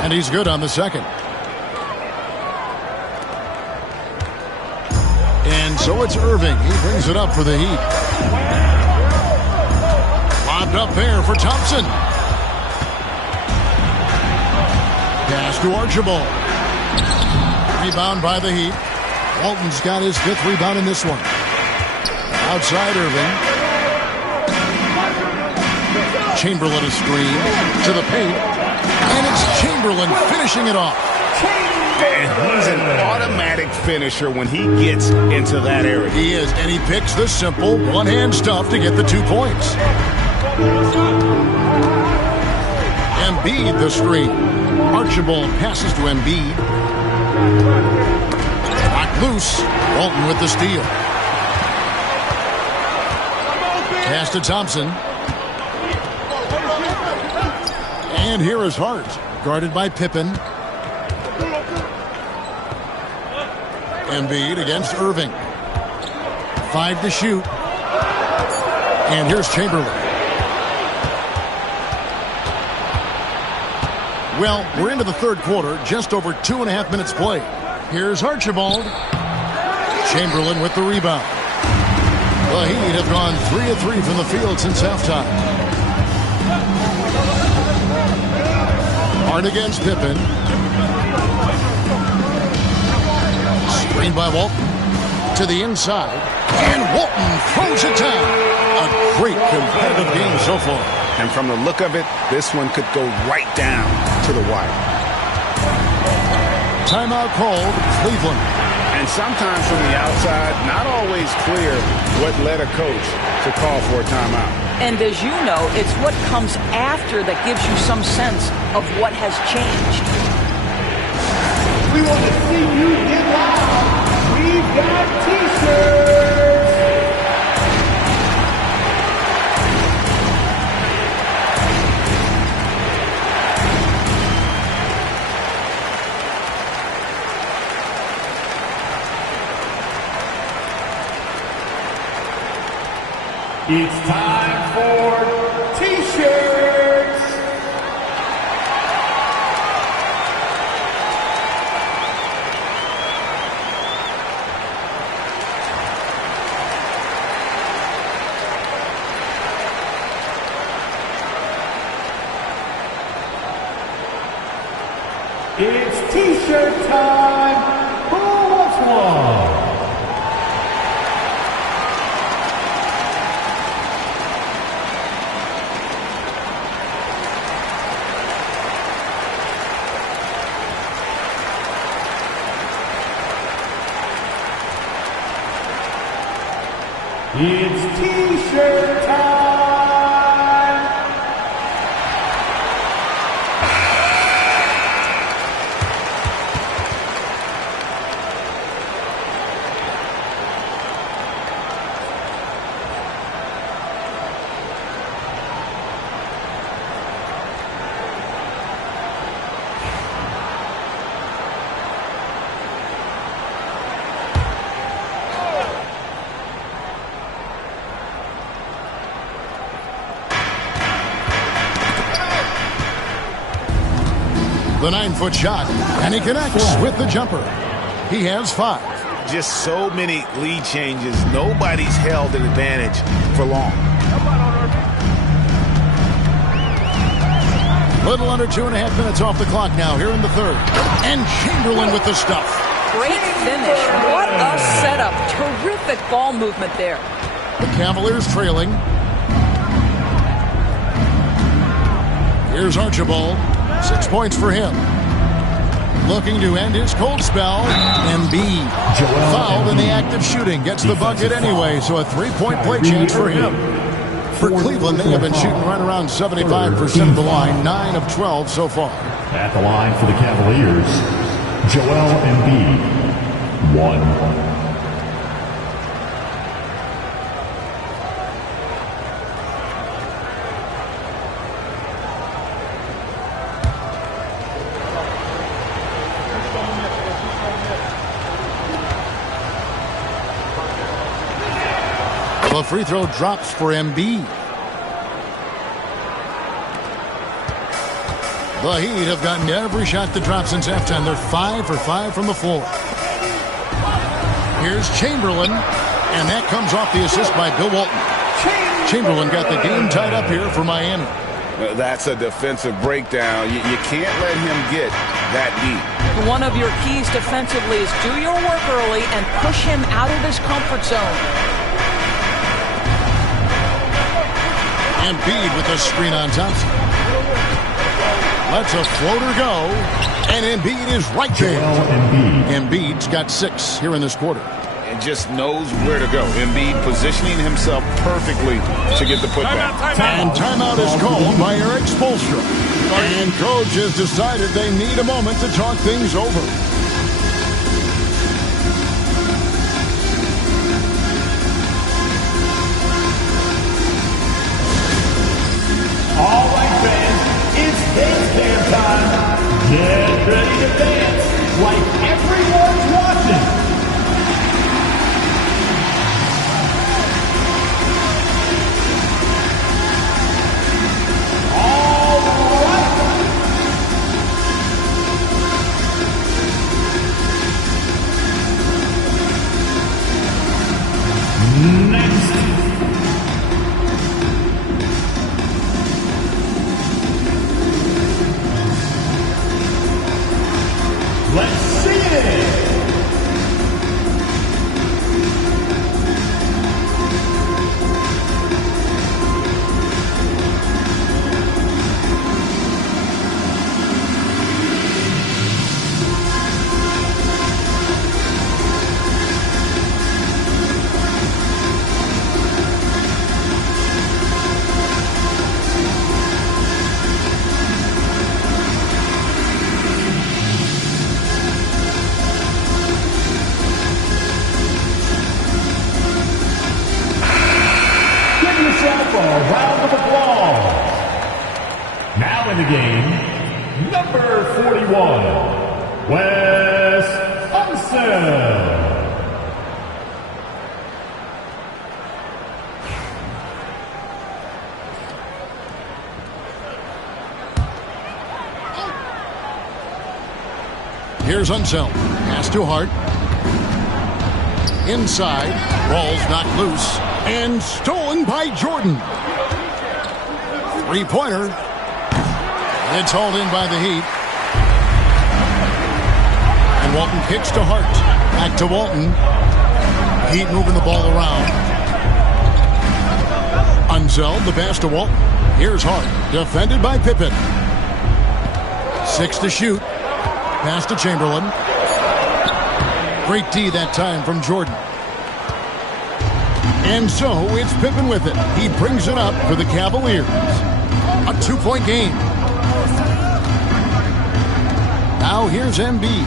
And he's good on the second. And so it's Irving. He brings it up for the Heat. up there for Thompson. Pass to Archibald. Rebound by the Heat. Walton's got his 5th rebound in this one. Outside Irving. Chamberlain a screen to the paint. And it's Chamberlain finishing it off. And he's an automatic finisher when he gets into that area. He is, and he picks the simple one-hand stuff to get the 2 points. Embiid the screen. Archibald passes to Embiid. Knocked loose. Walton with the steal. Pass to Thompson. And here is Hart, guarded by Pippen. Embiid against Irving. 5 to shoot. And here's Chamberlain. Well, we're into the 3rd quarter, just over 2.5 minutes played. Here's Archibald. Chamberlain with the rebound. The Heat have gone 3 of 3 from the field since halftime. Hart against Pippen. Screen by Walton to the inside. And Walton throws it down. A great competitive game so far. And from the look of it, this one could go right down to the wire. Timeout called, Cleveland. And sometimes from the outside, not always clear what led a coach to call for a timeout. And as you know, it's what comes after that gives you some sense of what has changed. We want to see you get loud. We've got T-shirts. It's time for T-shirts. It's T-shirt time. Who wants one? It's T-shirt time! The 9-foot shot, and he connects with the jumper. He has 5. Just so many lead changes. Nobody's held an advantage for long. Little under 2.5 minutes off the clock now here in the 3rd. And Chamberlain with the stuff. Great finish. What a setup. Terrific ball movement there. The Cavaliers trailing. Here's Archibald. 6 points for him. Looking to end his cold spell. Embiid fouled in the act of shooting. Gets the bucket anyway, so a 3-point play chance for him. For Cleveland, they have been shooting right around 75% of the line. 9 of 12 so far. At the line for the Cavaliers, Joel Embiid, 1. The free throw drops for Embiid. The Heat have gotten every shot that dropped since halftime. They're 5 for 5 from the floor. Here's Chamberlain, and that comes off the assist by Bill Walton. Chamberlain got the game tied up here for Miami. That's a defensive breakdown. You can't let him get that deep. One of your keys defensively is do your work early and push him out of his comfort zone. Embiid with the screen on Thompson. Lets a floater go, and Embiid is right there. Embiid's got 6 here in this quarter. And just knows where to go. Embiid positioning himself perfectly to get the putback. And timeout is called by Eric Spoelstra. And coach has decided they need a moment to talk things over. All right, fans, it's dance cam time. Get ready to dance like everyone's watching. All right. Next. Let's see it! A round of applause. Now in the game, number 41, Wes Unseld. Here's Unseld. Pass to Hart. Inside. Ball's knocked loose. And stolen by Jordan. Three-pointer. It's hauled in by the Heat. And Walton kicks to Hart. Back to Walton. Heat moving the ball around. Unseld, the pass to Walton. Here's Hart. Defended by Pippen. 6 to shoot. Pass to Chamberlain. Great D that time from Jordan. And so it's Pippen with it. He brings it up for the Cavaliers. A 2-point game. Now here's Embiid.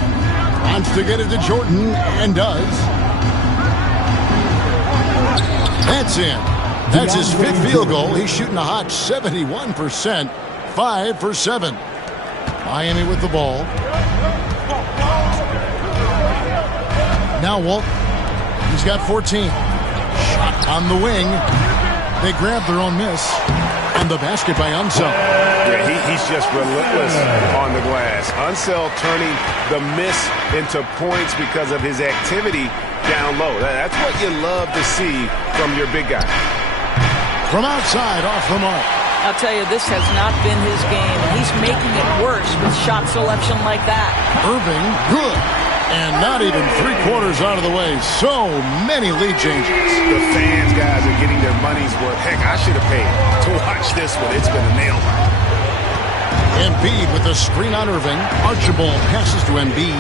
Wants to get it to Jordan and does. That's in. That's his 5th field goal. He's shooting a hot 71%. 5 for 7. Miami with the ball. Now Walt. He's got 14. Shot on the wing. They grab their own miss. And the basket by Unseld. Yeah, he's just relentless on the glass. Unseld turning the miss into points because of his activity down low. That's what you love to see from your big guy. From outside, off the mark. I'll tell you, this has not been his game. He's making it worse with shot selection like that. Irving, good. And not even 3/4 out of the way. So many lead changes. The fans, guys, are getting their money's worth. Heck, I should have paid to watch this one. It's been a nail biter. Embiid with the screen on Irving. Archibald passes to Embiid.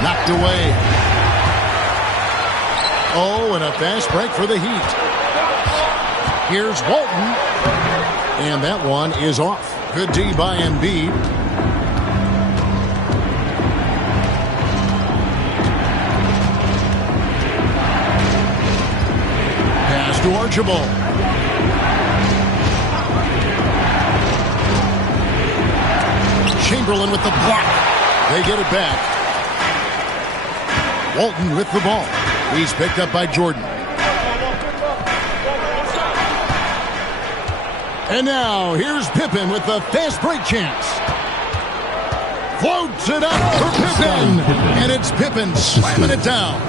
Knocked away. Oh, and a fast break for the Heat. Here's Walton. And that one is off. Good D by Embiid. Pass to Archibald. Chamberlain with the block. They get it back. Walton with the ball. He's picked up by Jordan. And now here's Pippen with the fast break chance. Floats it up for Pippen. And it's Pippen slamming it down.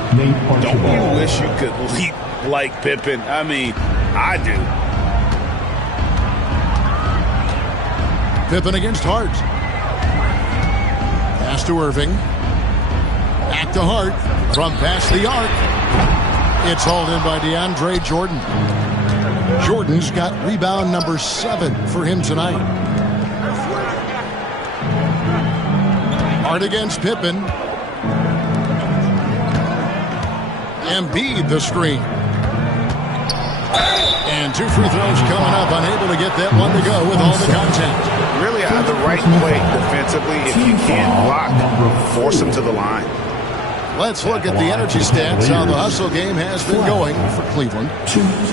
Don't you wish you could leap like Pippen? I mean, I do. Pippen against Hart. Pass to Irving. Back to Hart. From past the arc. It's hauled in by DeAndre Jordan. Jordan's got rebound number 7 for him tonight. Hart against Pippen. Embiid the screen. And 2 free throws coming up. Unable to get that one to go with all the contact. Really the right play defensively. If you can't block, force them to the line. Let's look at the energy stats, how the hustle game has been going for Cleveland.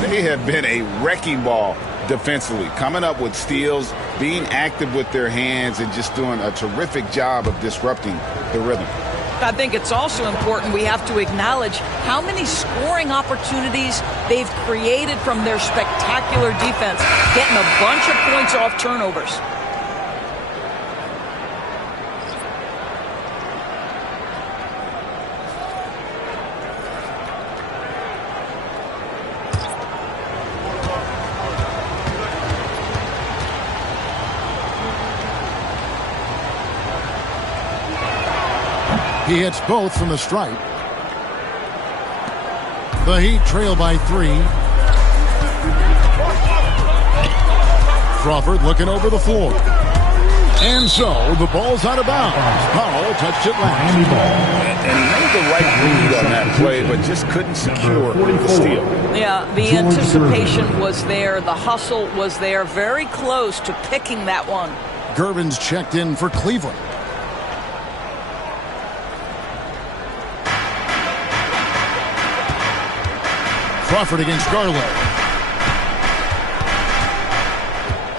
They have been a wrecking ball defensively, coming up with steals, being active with their hands, and just doing a terrific job of disrupting the rhythm. I think it's also important we have to acknowledge how many scoring opportunities they've created from their spectacular defense, getting a bunch of points off turnovers. He hits both from the stripe. The Heat trail by 3. Crawford looking over the floor. And so the ball's out of bounds. Powell touched it last. And he made the right read on that play, but just couldn't secure the steal. Yeah, the anticipation was there. The hustle was there. Very close to picking that one. Gervin's checked in for Cleveland. Crawford against Garland.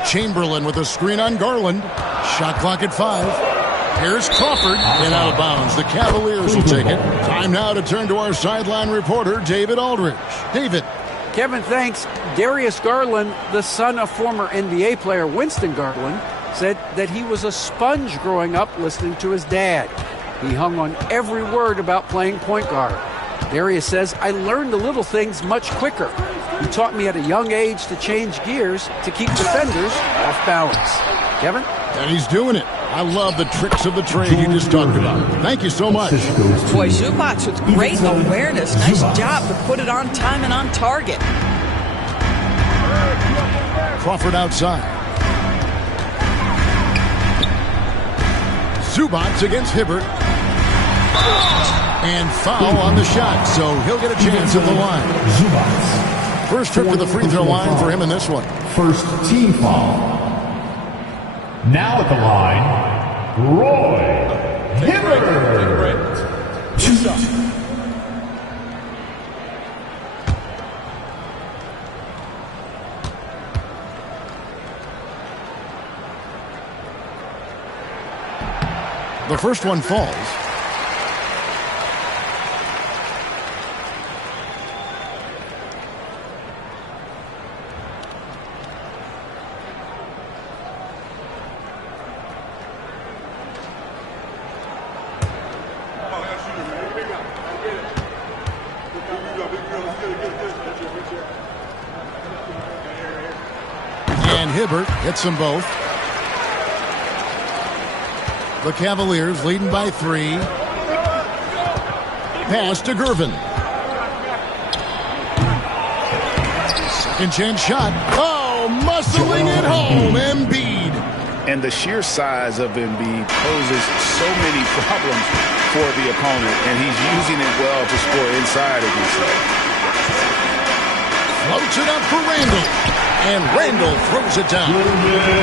Chamberlain with a screen on Garland. Shot clock at 5. Here's Crawford and out of bounds. The Cavaliers will take it. Time now to turn to our sideline reporter, David Aldridge. David. Kevin, thanks. Darius Garland, the son of former NBA player Winston Garland, said that he was a sponge growing up listening to his dad. He hung on every word about playing point guard. Darius says, I learned the little things much quicker. He taught me at a young age to change gears to keep defenders off balance. Kevin? And he's doing it. I love the tricks of the trade you just talked about. Thank you so much. Boy, Zubac with great awareness. Nice job to put it on time and on target. Crawford outside. Zubac against Hibbert. And foul on the shot, so he'll get a chance at the line. First trip to the free throw line for him in this one. First team foul. Now at the line, Roy Hibbert. The first one falls. And Hibbert hits them both. The Cavaliers leading by 3. Pass to Gervin. Second chance shot. Oh, muscling it home. Embiid. And the sheer size of Embiid poses so many problems for the opponent, and he's using it well to score inside against them. Floats it up for Randall. And Randall throws it down.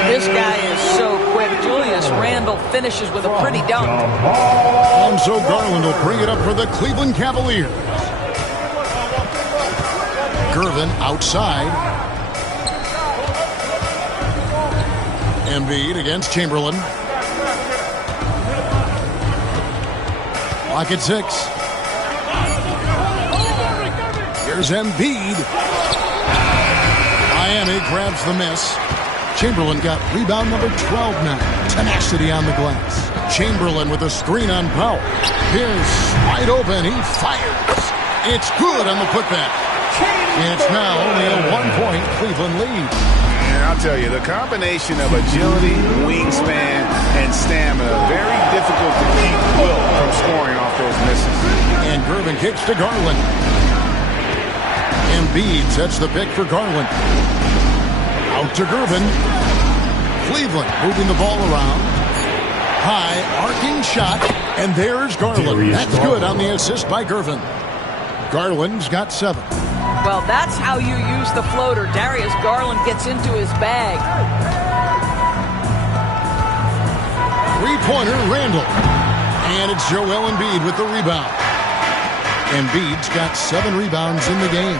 This guy is so quick. Julius Randall finishes with a pretty dunk. And so Garland will bring it up for the Cleveland Cavaliers. Gervin outside. Embiid against Chamberlain. Clock at 6. Here's Embiid. Miami grabs the miss. Chamberlain got rebound number 12 now. Tenacity on the glass. Chamberlain with a screen on Powell. Here's wide open. He fires. It's good on the putback. And it's now only a 1-point Cleveland lead. And I'll tell you, the combination of agility, wingspan, and stamina, very difficult to keep Wilt from scoring off those misses. And Gervin kicks to Garland. Embiid sets the pick for Garland. Out to Gervin. Cleveland moving the ball around. High, arcing shot, and there's Garland. That's good on the assist by Gervin. Garland's got 7. Well, that's how you use the floater. Darius Garland gets into his bag. Three-pointer, Randall. And it's Joel Embiid with the rebound. Embiid's got 7 rebounds in the game.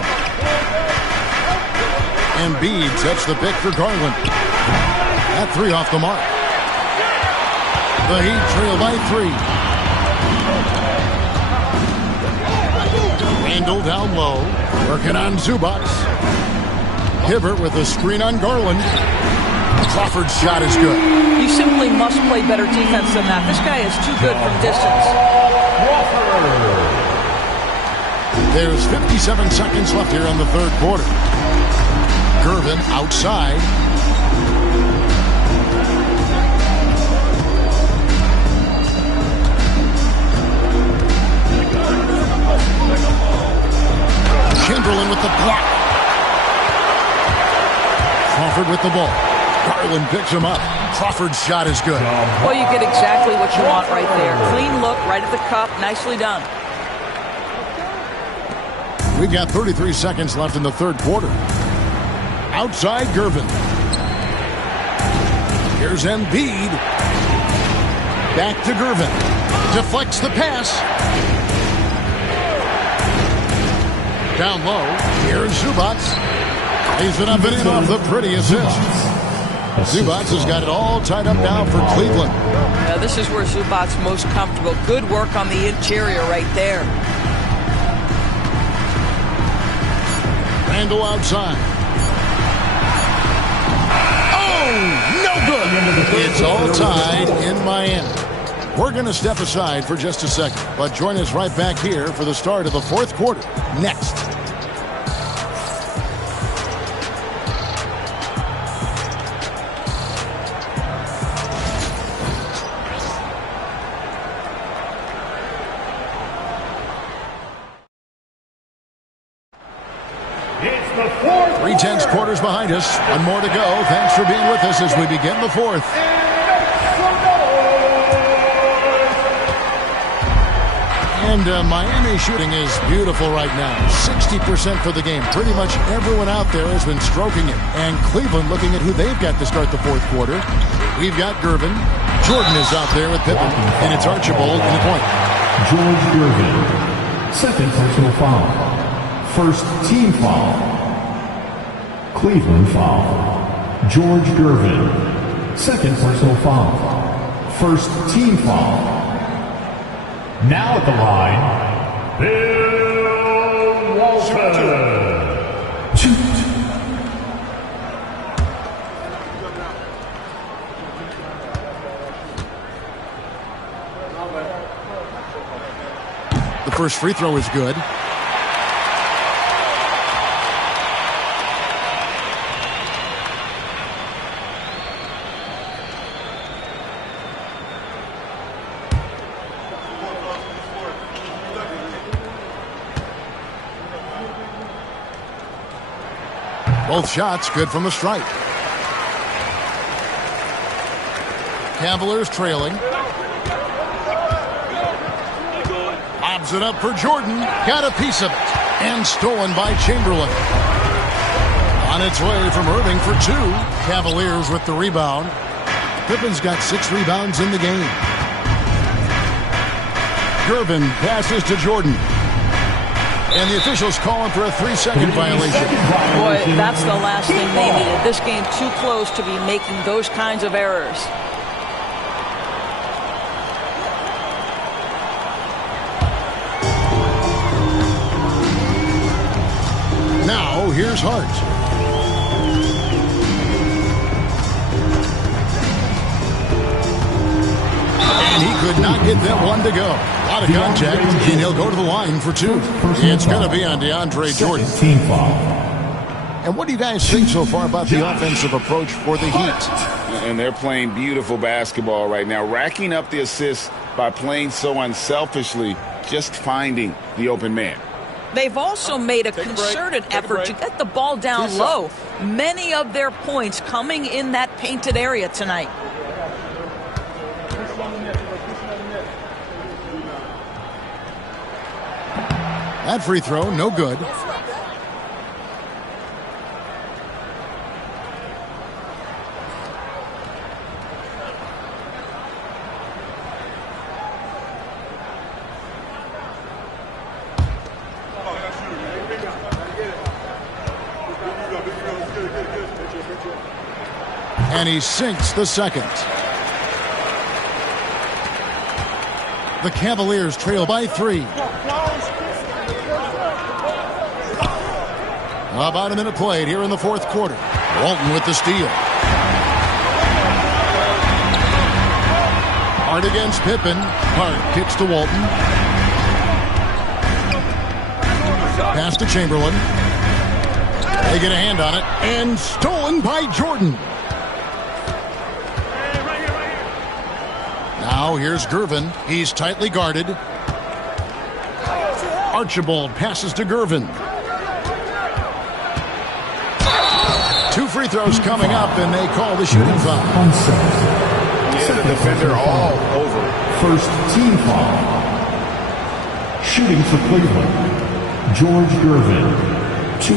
Embiid sets the pick for Garland. That 3 off the mark. The Heat trail by 3. Randall down low, working on Zubac. Hibbert with a screen on Garland. Crawford's shot is good. You simply must play better defense than that. This guy is too good from distance. There's 57 seconds left here in the third quarter. Gervin outside. Chamberlain with the block. Crawford with the ball. Garland picks him up. Crawford's shot is good. Well, you get exactly what you want right there. Clean look, right at the cup. Nicely done. We've got 33 seconds left in the third quarter. Outside Gervin. Here's Embiid. Back to Gervin. Deflects the pass. Down low. Here's Zubac. He's been up and in off the pretty assist. Zubac has got it all tied up now for Cleveland. Now, this is where Zubac's most comfortable. Good work on the interior right there. Randall outside. Oh, no good. It's all tied in Miami. We're going to step aside for just a second, but join us right back here for the start of the fourth quarter next. It's the fourth. 3/10 quarters behind us. One more to go. Thanks for being with us as we begin the fourth. And Miami shooting is beautiful right now. 60% for the game. Pretty much everyone out there has been stroking it. And Cleveland looking at who they've got to start the fourth quarter. We've got Gervin. Jordan is out there with Pippen. And it's Archibald in the point. George Gervin. Second personal foul. First team foul. Cleveland foul. George Gervin. Second personal foul. First team foul. Now at the line, Bill Walton. Shoot. The first free throw is good. Both shots good from the stripe. Cavaliers trailing. Lobs it up for Jordan. Got a piece of it. And stolen by Chamberlain. On its way from Irving for 2. Cavaliers with the rebound. Pippen's got 6 rebounds in the game. Gervin passes to Jordan. And the officials calling for a 3-second violation. Boy, that's the last thing they needed. This game too close to be making those kinds of errors. Now, here's Hart. And he could not get that one to go. A lot of contact, and he'll go to the line for two. It's going to be on DeAndre Jordan. Team foul. And what do you guys think so far about the offensive approach for the Heat? And they're playing beautiful basketball right now, racking up the assists by playing so unselfishly, just finding the open man. They've also made a concerted effort to get the ball down low. Many of their points coming in that painted area tonight. That free throw, no good. And he sinks the second. The Cavaliers trail by 3. About a minute played here in the fourth quarter. Walton with the steal. Hart against Pippen. Hart kicks to Walton. Pass to Chamberlain. They get a hand on it. And stolen by Jordan. Now here's Gervin. He's tightly guarded. Archibald passes to Gervin. 2 free throws coming up, and they call the shooting foul. Yeah, the defender all over. First team foul. Shooting for Cleveland, George Gervin. 2.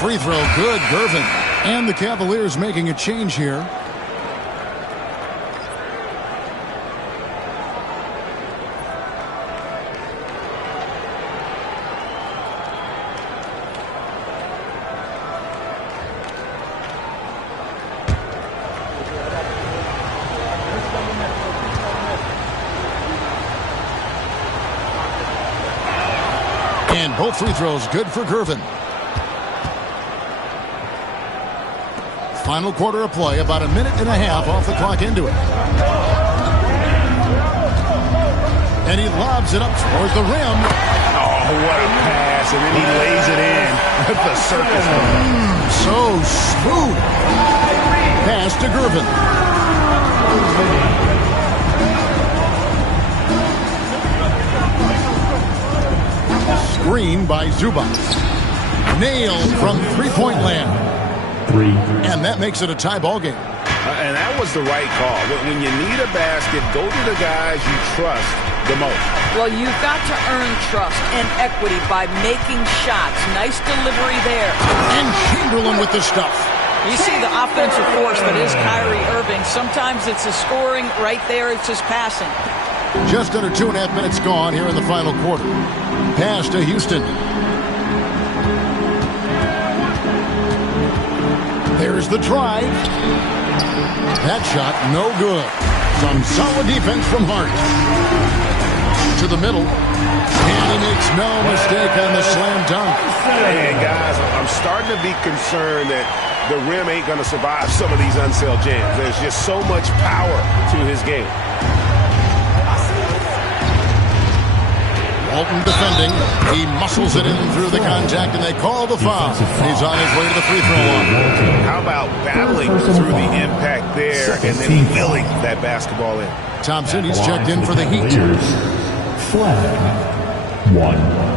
Free throw, good, Gervin. And the Cavaliers making a change here. And both free throws good for Gervin. Final quarter of play, about a minute and a half off the clock into it. And he lobs it up towards the rim. Oh, what a pass. And then he lays it in with the circus. So smooth. Pass to Gervin. Screen by Zubac. Nailed from three-point land. 3. And that makes it a tie ball game. And that was the right call. When you need a basket, go to the guys you trust the most. Well, you've got to earn trust and equity by making shots. Nice delivery there. And Chamberlain with the stuff. You see the offensive force that is Kyrie Irving. Sometimes it's the scoring. Right there, it's his passing. Just under 2.5 minutes gone here in the final quarter. Pass to Houston. There's the drive. That shot, no good. Some solid defense from Hart. To the middle. And he makes no mistake on the slam dunk. And guys, I'm starting to be concerned that the rim ain't going to survive some of these unsailed jams. There's just so much power to his game. Walton defending. He muscles it in through the contact, and they call the foul. He's on his way to the free throw line. How about battling through the impact there and then willing that basketball in? Thompson, he's checked in for the Heat. Flag 1.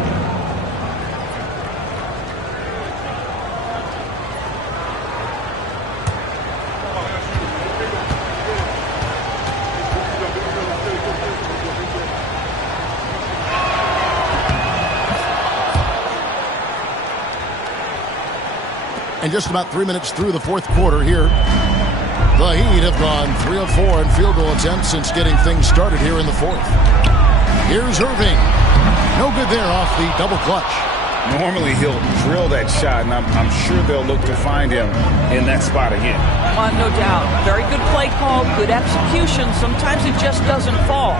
And just about 3 minutes through the fourth quarter here. The Heat have gone 3 of 4 in field goal attempts since getting things started here in the fourth. Here's Irving. No good there off the double clutch. Normally he'll drill that shot, and I'm sure they'll look to find him in that spot again. No doubt. Very good play call, good execution. Sometimes it just doesn't fall.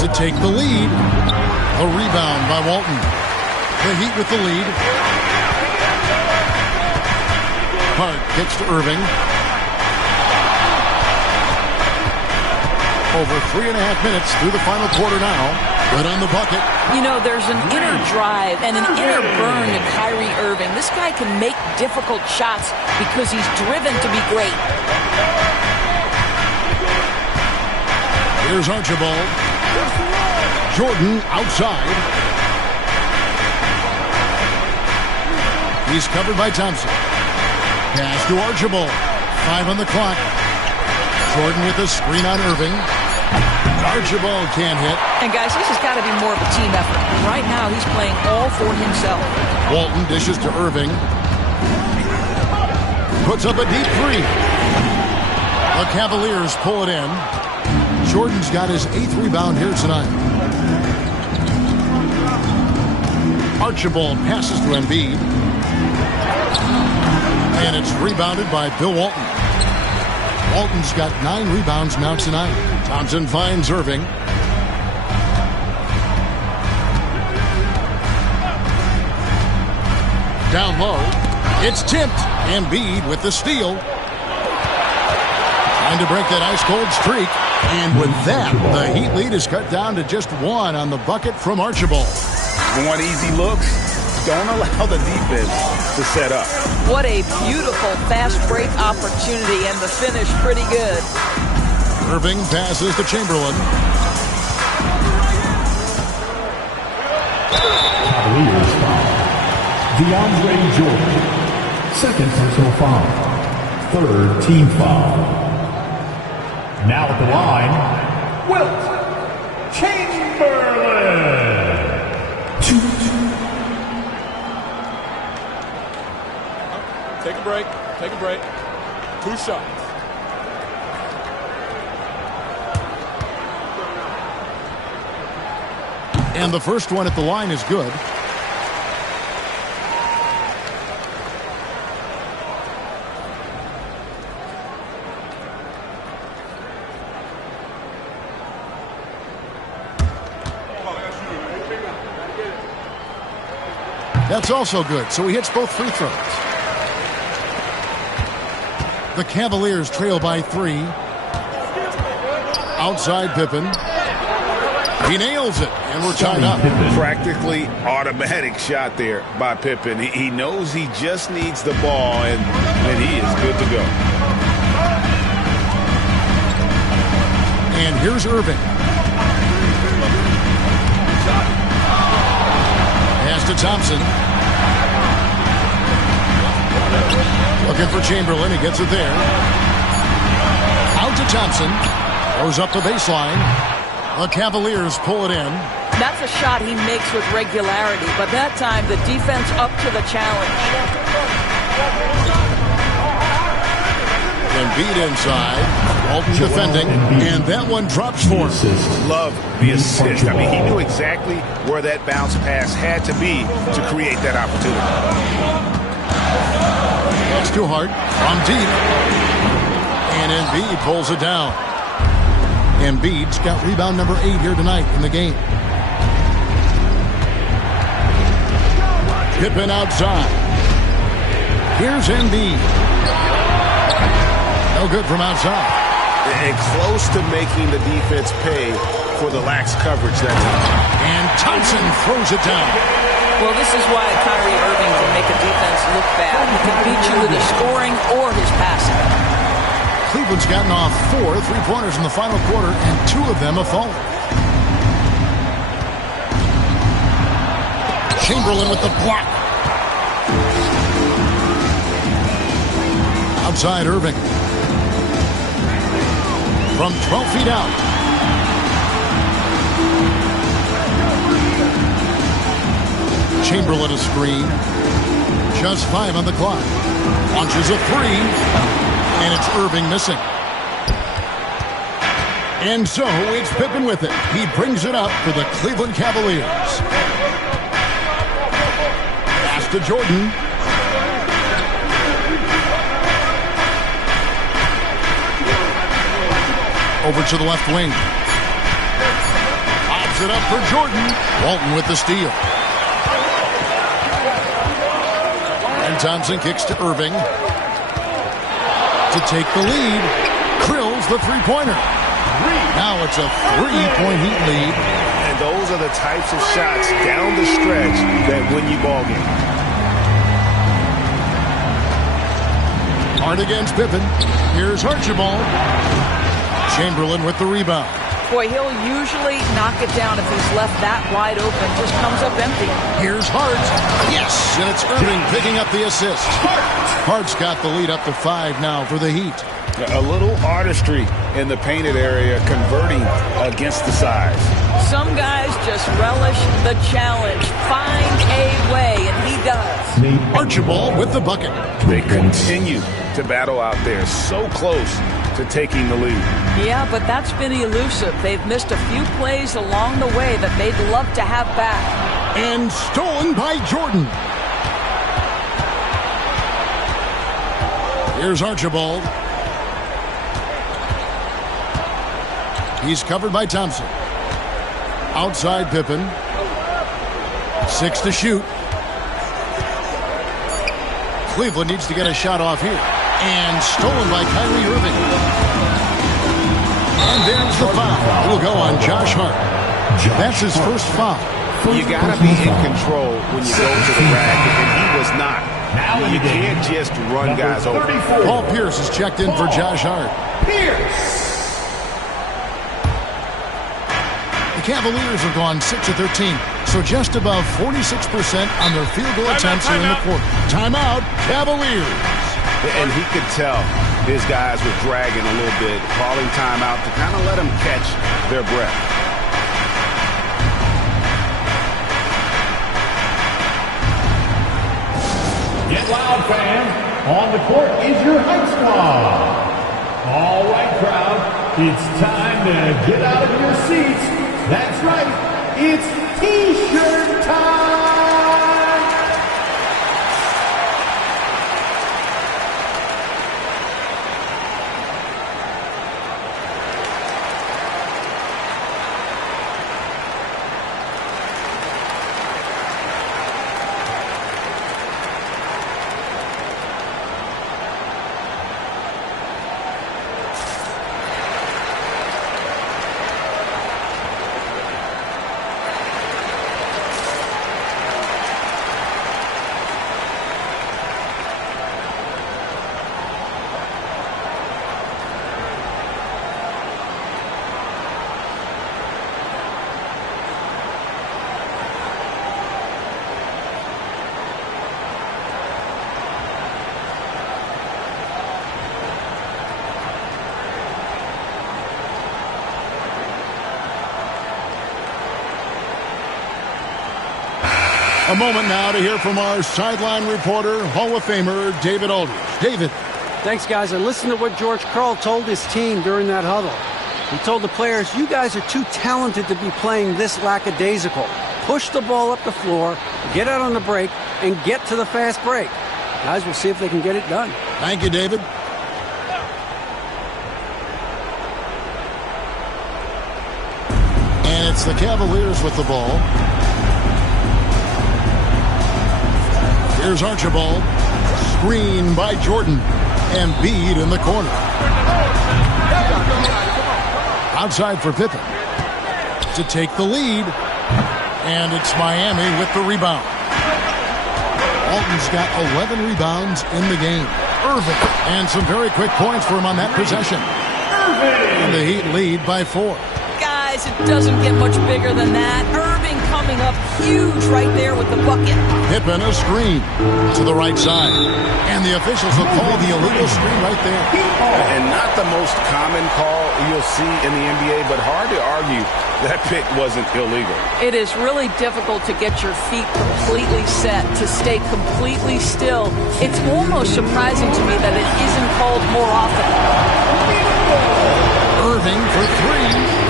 To take the lead. A rebound by Walton. The Heat with the lead. Hart kicks to Irving. Over 3.5 minutes through the final quarter now. Good on the bucket. You know, there's an inner drive and an inner burn to Kyrie Irving. This guy can make difficult shots because he's driven to be great. Here's Archibald. Jordan outside. He's covered by Thompson. Pass to Archibald. 5 on the clock. Jordan with a screen on Irving. Archibald can't hit. And guys, this has got to be more of a team effort. Right now, he's playing all for himself. Walton dishes to Irving. Puts up a deep three. The Cavaliers pull it in. Jordan's got his 8th rebound here tonight. Archibald passes to Embiid. And it's rebounded by Bill Walton. Walton's got 9 rebounds now tonight. Thompson finds Irving. Down low. It's tipped. Embiid with the steal. Trying to break that ice-cold streak. And with that, the Heat lead is cut down to just 1 on the bucket from Archibald. You want easy looks? Don't allow the defense to set up. What a beautiful fast break opportunity, and the finish pretty good. Irving passes to Chamberlain. Cavaliers foul. DeAndre Jordan. 2nd personal foul. 3rd team foul. Now at the line, Wilt Chamberlain. 2. Take a break. Take a break. 2 shots. And the first one at the line is good. That's also good, so he hits both free throws. The Cavaliers trail by 3. Outside Pippen. He nails it, and we're tied up. Practically automatic shot there by Pippen. He knows he just needs the ball, and he is good to go. And here's Irving. Pass to Thompson. Looking for Chamberlain. He gets it there. Out to Thompson. Goes up the baseline. The Cavaliers pull it in. That's a shot he makes with regularity, but that time the defense up to the challenge. Embiid inside. Walton defending, and that one drops for him. Love the assist. I mean, he knew exactly where that bounce pass had to be to create that opportunity. That's too hard. From deep. And Embiid pulls it down. Embiid's got rebound number 8 here tonight in the game. Pippen outside. Here's Embiid. No good from outside. And close to making the defense pay for the lax coverage that time. And Thompson throws it down. Well, this is why Kyrie Irving can make a defense look bad. He can beat you with his scoring or his passing. Cleveland's gotten off 4 3-pointers in the final quarter, and 2 of them have fallen. Chamberlain with the block. Outside Irving. From 12 feet out. Chamberlain a screen. Just 5 on the clock. Launches a 3. And it's Irving missing. And so it's Pippen with it. He brings it up for the Cleveland Cavaliers. to Jordan. Over to the left wing. Pops it up for Jordan. Walton with the steal. And Thompson kicks to Irving. To take the lead. Krills the three-pointer. Now it's a 3-point Heat lead. And those are the types of shots down the stretch that win you ball game. Hard against Pippen. Here's Archibald. Chamberlain with the rebound. Boy, he'll usually knock it down if he's left that wide open. Just comes up empty. Here's Hart. Yes, and it's Irving picking up the assist. Hart's got the lead up to 5 now for the Heat. A little artistry in the painted area, converting against the size. Some guys just relish the challenge. Find a way, and he does. Archibald with the bucket. They continue to battle out there, so close to taking the lead. Yeah, but that's been elusive. They've missed a few plays along the way that they'd love to have back. And stolen by Jordan. Here's Archibald. He's covered by Thompson. Outside Pippen. 6 to shoot. Cleveland needs to get a shot off here. And stolen by Kyrie Irving. And there's the foul. It'll go on Josh Hart. That's his first foul. You got to be in control when you go to the rack, and he was not. You can't just run guys over. Paul Pierce is checked in for Josh Hart. Pierce. The Cavaliers have gone 6 of 13, so just above 46% on their field goal attempts here in the quarter. Timeout, Cavaliers. And he could tell his guys were dragging a little bit, calling timeout to kind of let them catch their breath. Get loud, fans. On the court is your hype squad. All right, crowd. It's time to get out of your seats. That's right. It's T-shirt time. A moment now to hear from our sideline reporter, Hall of Famer David Aldridge. David. Thanks, guys. I listened to what George Karl told his team during that huddle. He told the players, you guys are too talented to be playing this lackadaisical. Push the ball up the floor, get out on the break, and get to the fast break. Guys, we'll see if they can get it done. Thank you, David. And it's the Cavaliers with the ball. Here's Archibald. Screen by Jordan. Embiid in the corner. Outside for Pippen. To take the lead. And it's Miami with the rebound. Walton's got 11 rebounds in the game. Irving. And some very quick points for him on that possession. And the Heat lead by 4. Guys, it doesn't get much bigger than that. Irving coming up huge right there with the bucket. Pippen a screen to the right side. And the officials will call the illegal screen right there. And not the most common call you'll see in the NBA, but hard to argue that pick wasn't illegal. It is really difficult to get your feet completely set, to stay completely still. It's almost surprising to me that it isn't called more often. Irving for 3.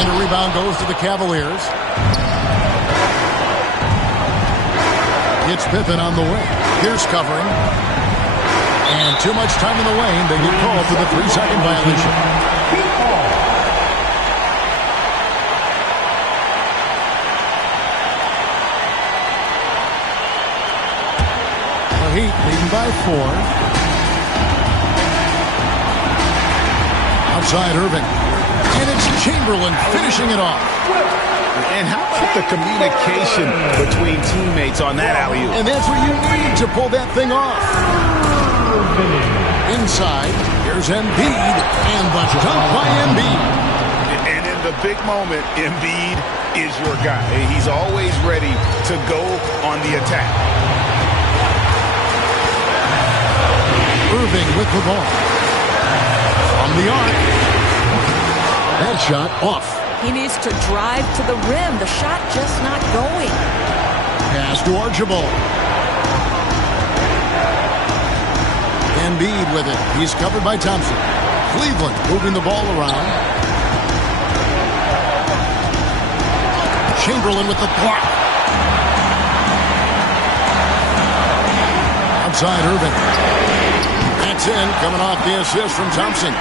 And a rebound goes to the Cavaliers. It's Pippen on the wing. Here's covering. And too much time in the lane. They get called for the 3-second violation. The Heat leading by 4. Outside Irving. And it's Chamberlain finishing it off. And how about the communication between teammates on that alley-oop? And that's what you need to pull that thing off. Inside, here's Embiid, and the dunk by Embiid. And in the big moment, Embiid is your guy. He's always ready to go on the attack. Irving with the ball. From the arc. That shot off. He needs to drive to the rim. The shot just not going. Pass to Archibald. Embiid with it. He's covered by Thompson. Cleveland moving the ball around. Chamberlain with the block. Outside Irving. That's in. Coming off the assist from Thompson.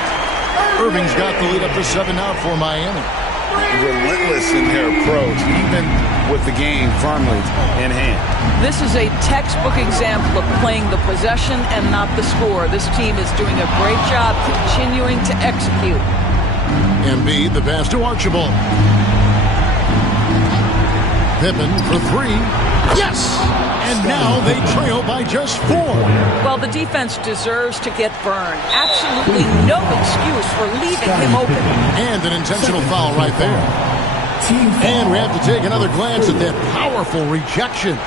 Irving's got the lead up to 7 now for Miami. Relentless in their approach, even with the game firmly in hand. This is a textbook example of playing the possession and not the score. This team is doing a great job continuing to execute. Embiid, the pass to Archibald. Pippen for 3. Yes! And now they trail by just 4. Well, the defense deserves to get burned. Absolutely no excuse for leaving him open. And an intentional foul right there. And we have to take another glance at that powerful rejection.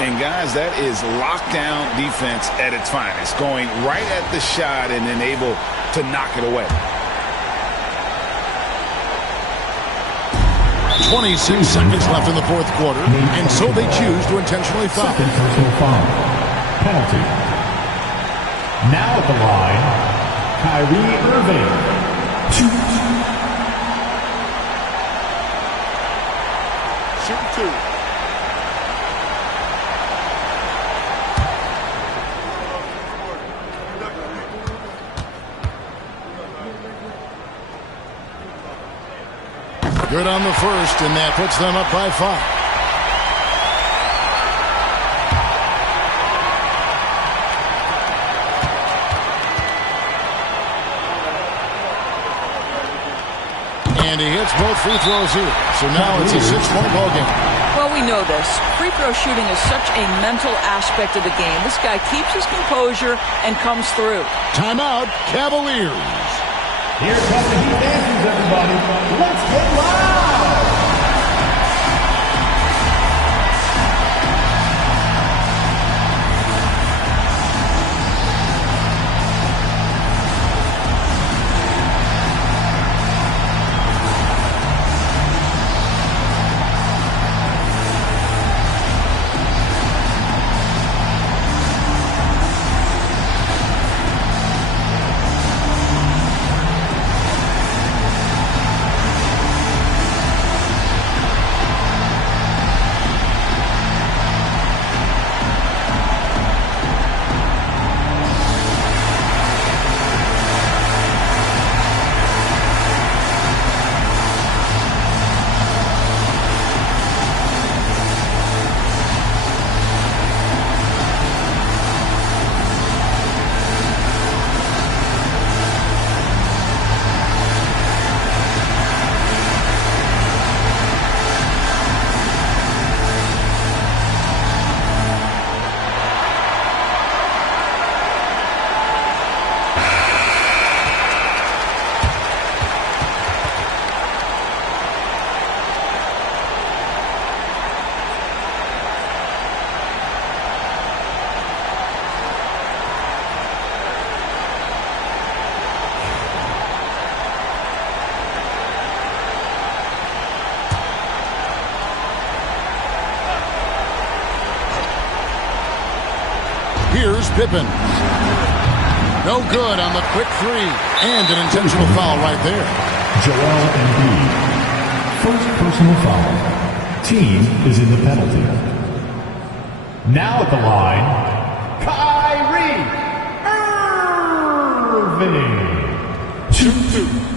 And guys, that is lockdown defense at its finest. Going right at the shot and then able to knock it away. 26 seconds left in the fourth quarter, and so they choose to intentionally foul. Second personal foul. Penalty. Now at the line, Kyrie Irving. Shoot 2. Good on the first, and that puts them up by 5. And he hits both free throws here. So now it's a 6-point ball game. Well, we know this. Free throw shooting is such a mental aspect of the game. This guy keeps his composure and comes through. Timeout, Cavaliers. Here come the Heat dancers, everybody. Let's get loud! Here's Pippen. No good on the quick 3. And an intentional foul right there. Joel Embiid. First personal foul. Team is in the penalty. Now at the line, Kyrie Irving. 2-2.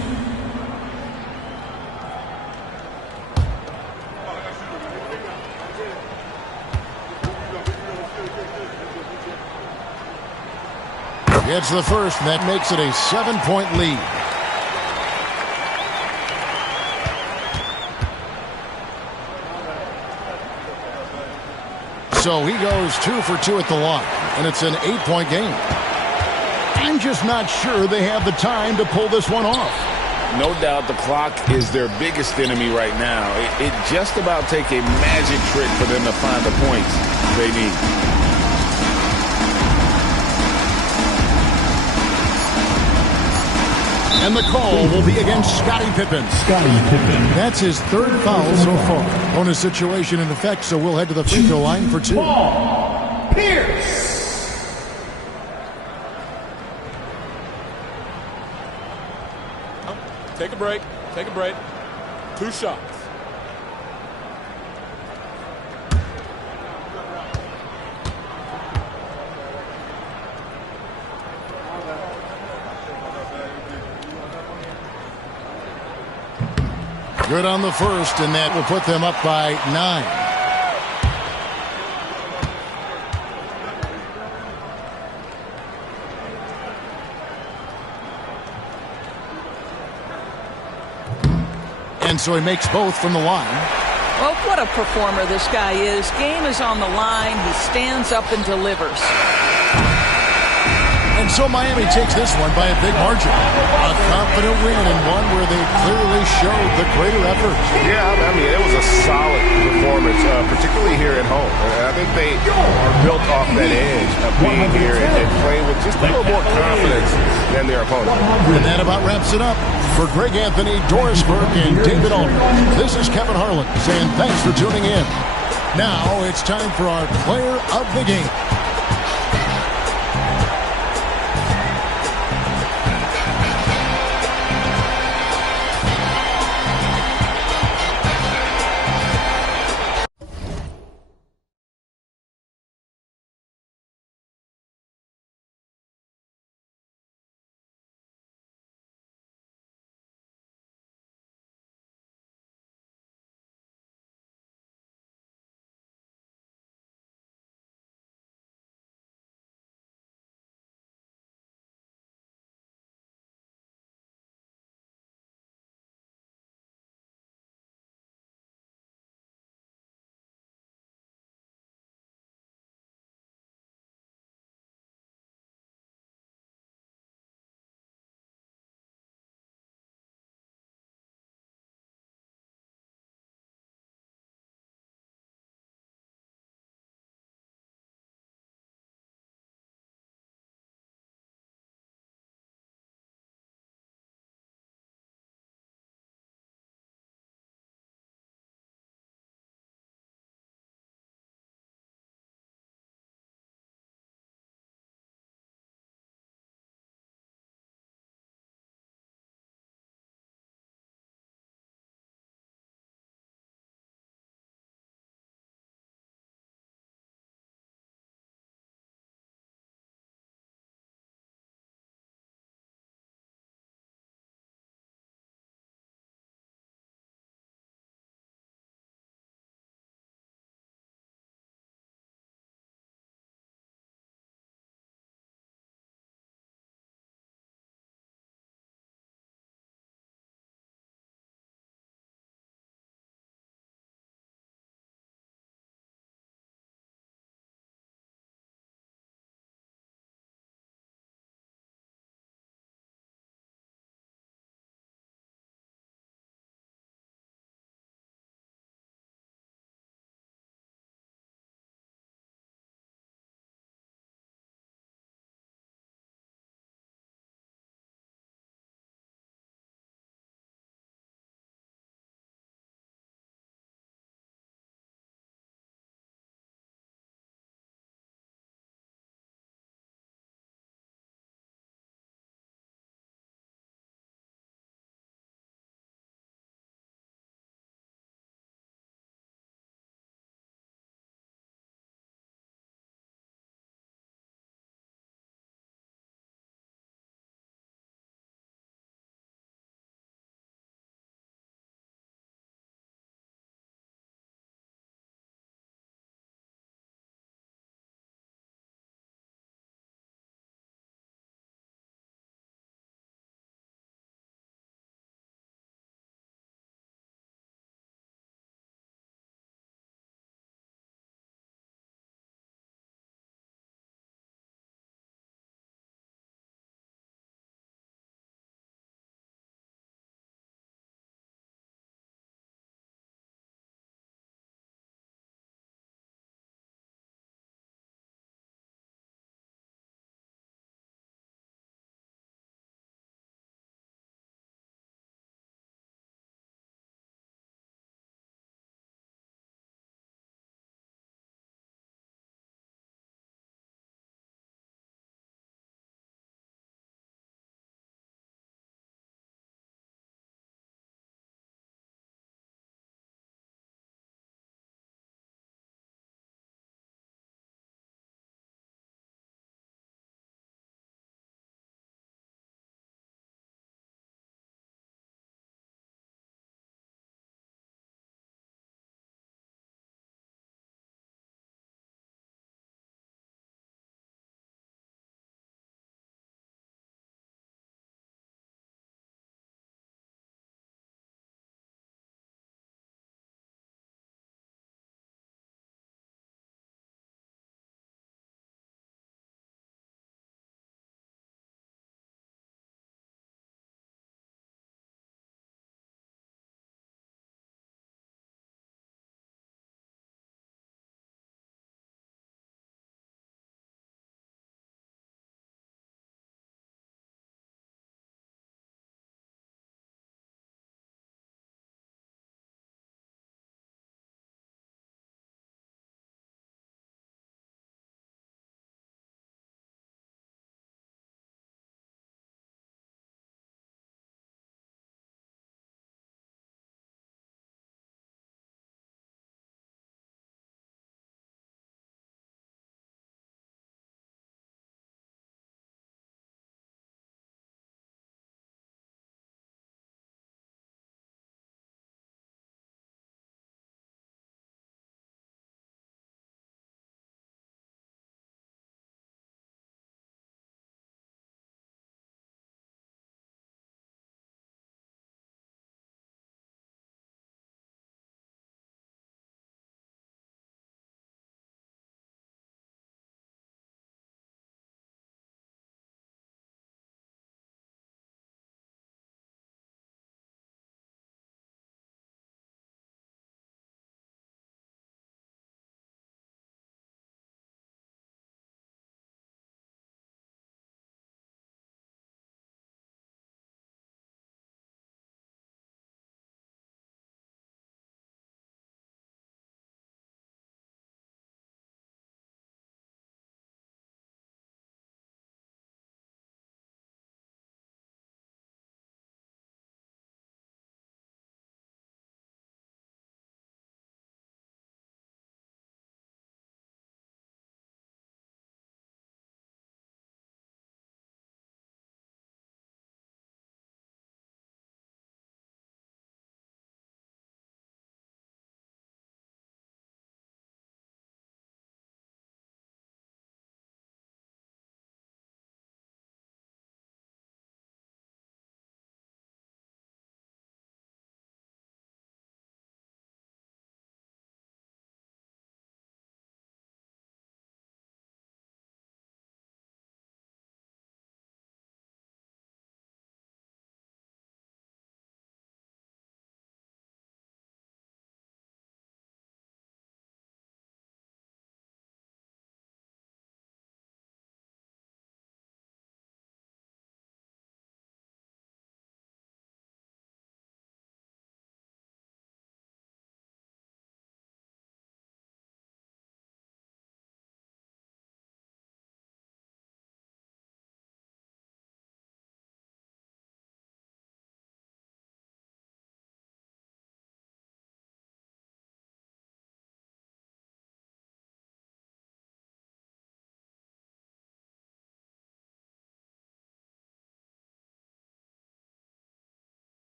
Gets the first, and that makes it a 7-point lead. So he goes 2 for 2 at the line, and it's an 8-point game. I'm just not sure they have the time to pull this one off. No doubt the clock is their biggest enemy right now. It just about take a magic trick for them to find the points they need. And the call will be against Scottie Pippen. That's his third foul so far. Bonus situation in effect, so we'll head to the free throw line for 2. Paul Pierce. Take a break. Take a break. 2 shots. Good on the first, and that will put them up by 9. And so he makes both from the line. Well, what a performer this guy is. Game is on the line. He stands up and delivers. And so Miami takes this one by a big margin. A confident win, and one where they clearly showed the greater effort. Yeah, I mean, it was a solid performance, particularly here at home. I think they are built off that edge of being here and playing with just a little more confidence than their opponent. And that about wraps it up. For Greg Anthony, Doris Burke, and David Aldridge, this is Kevin Harlan saying thanks for tuning in. Now it's time for our player of the game.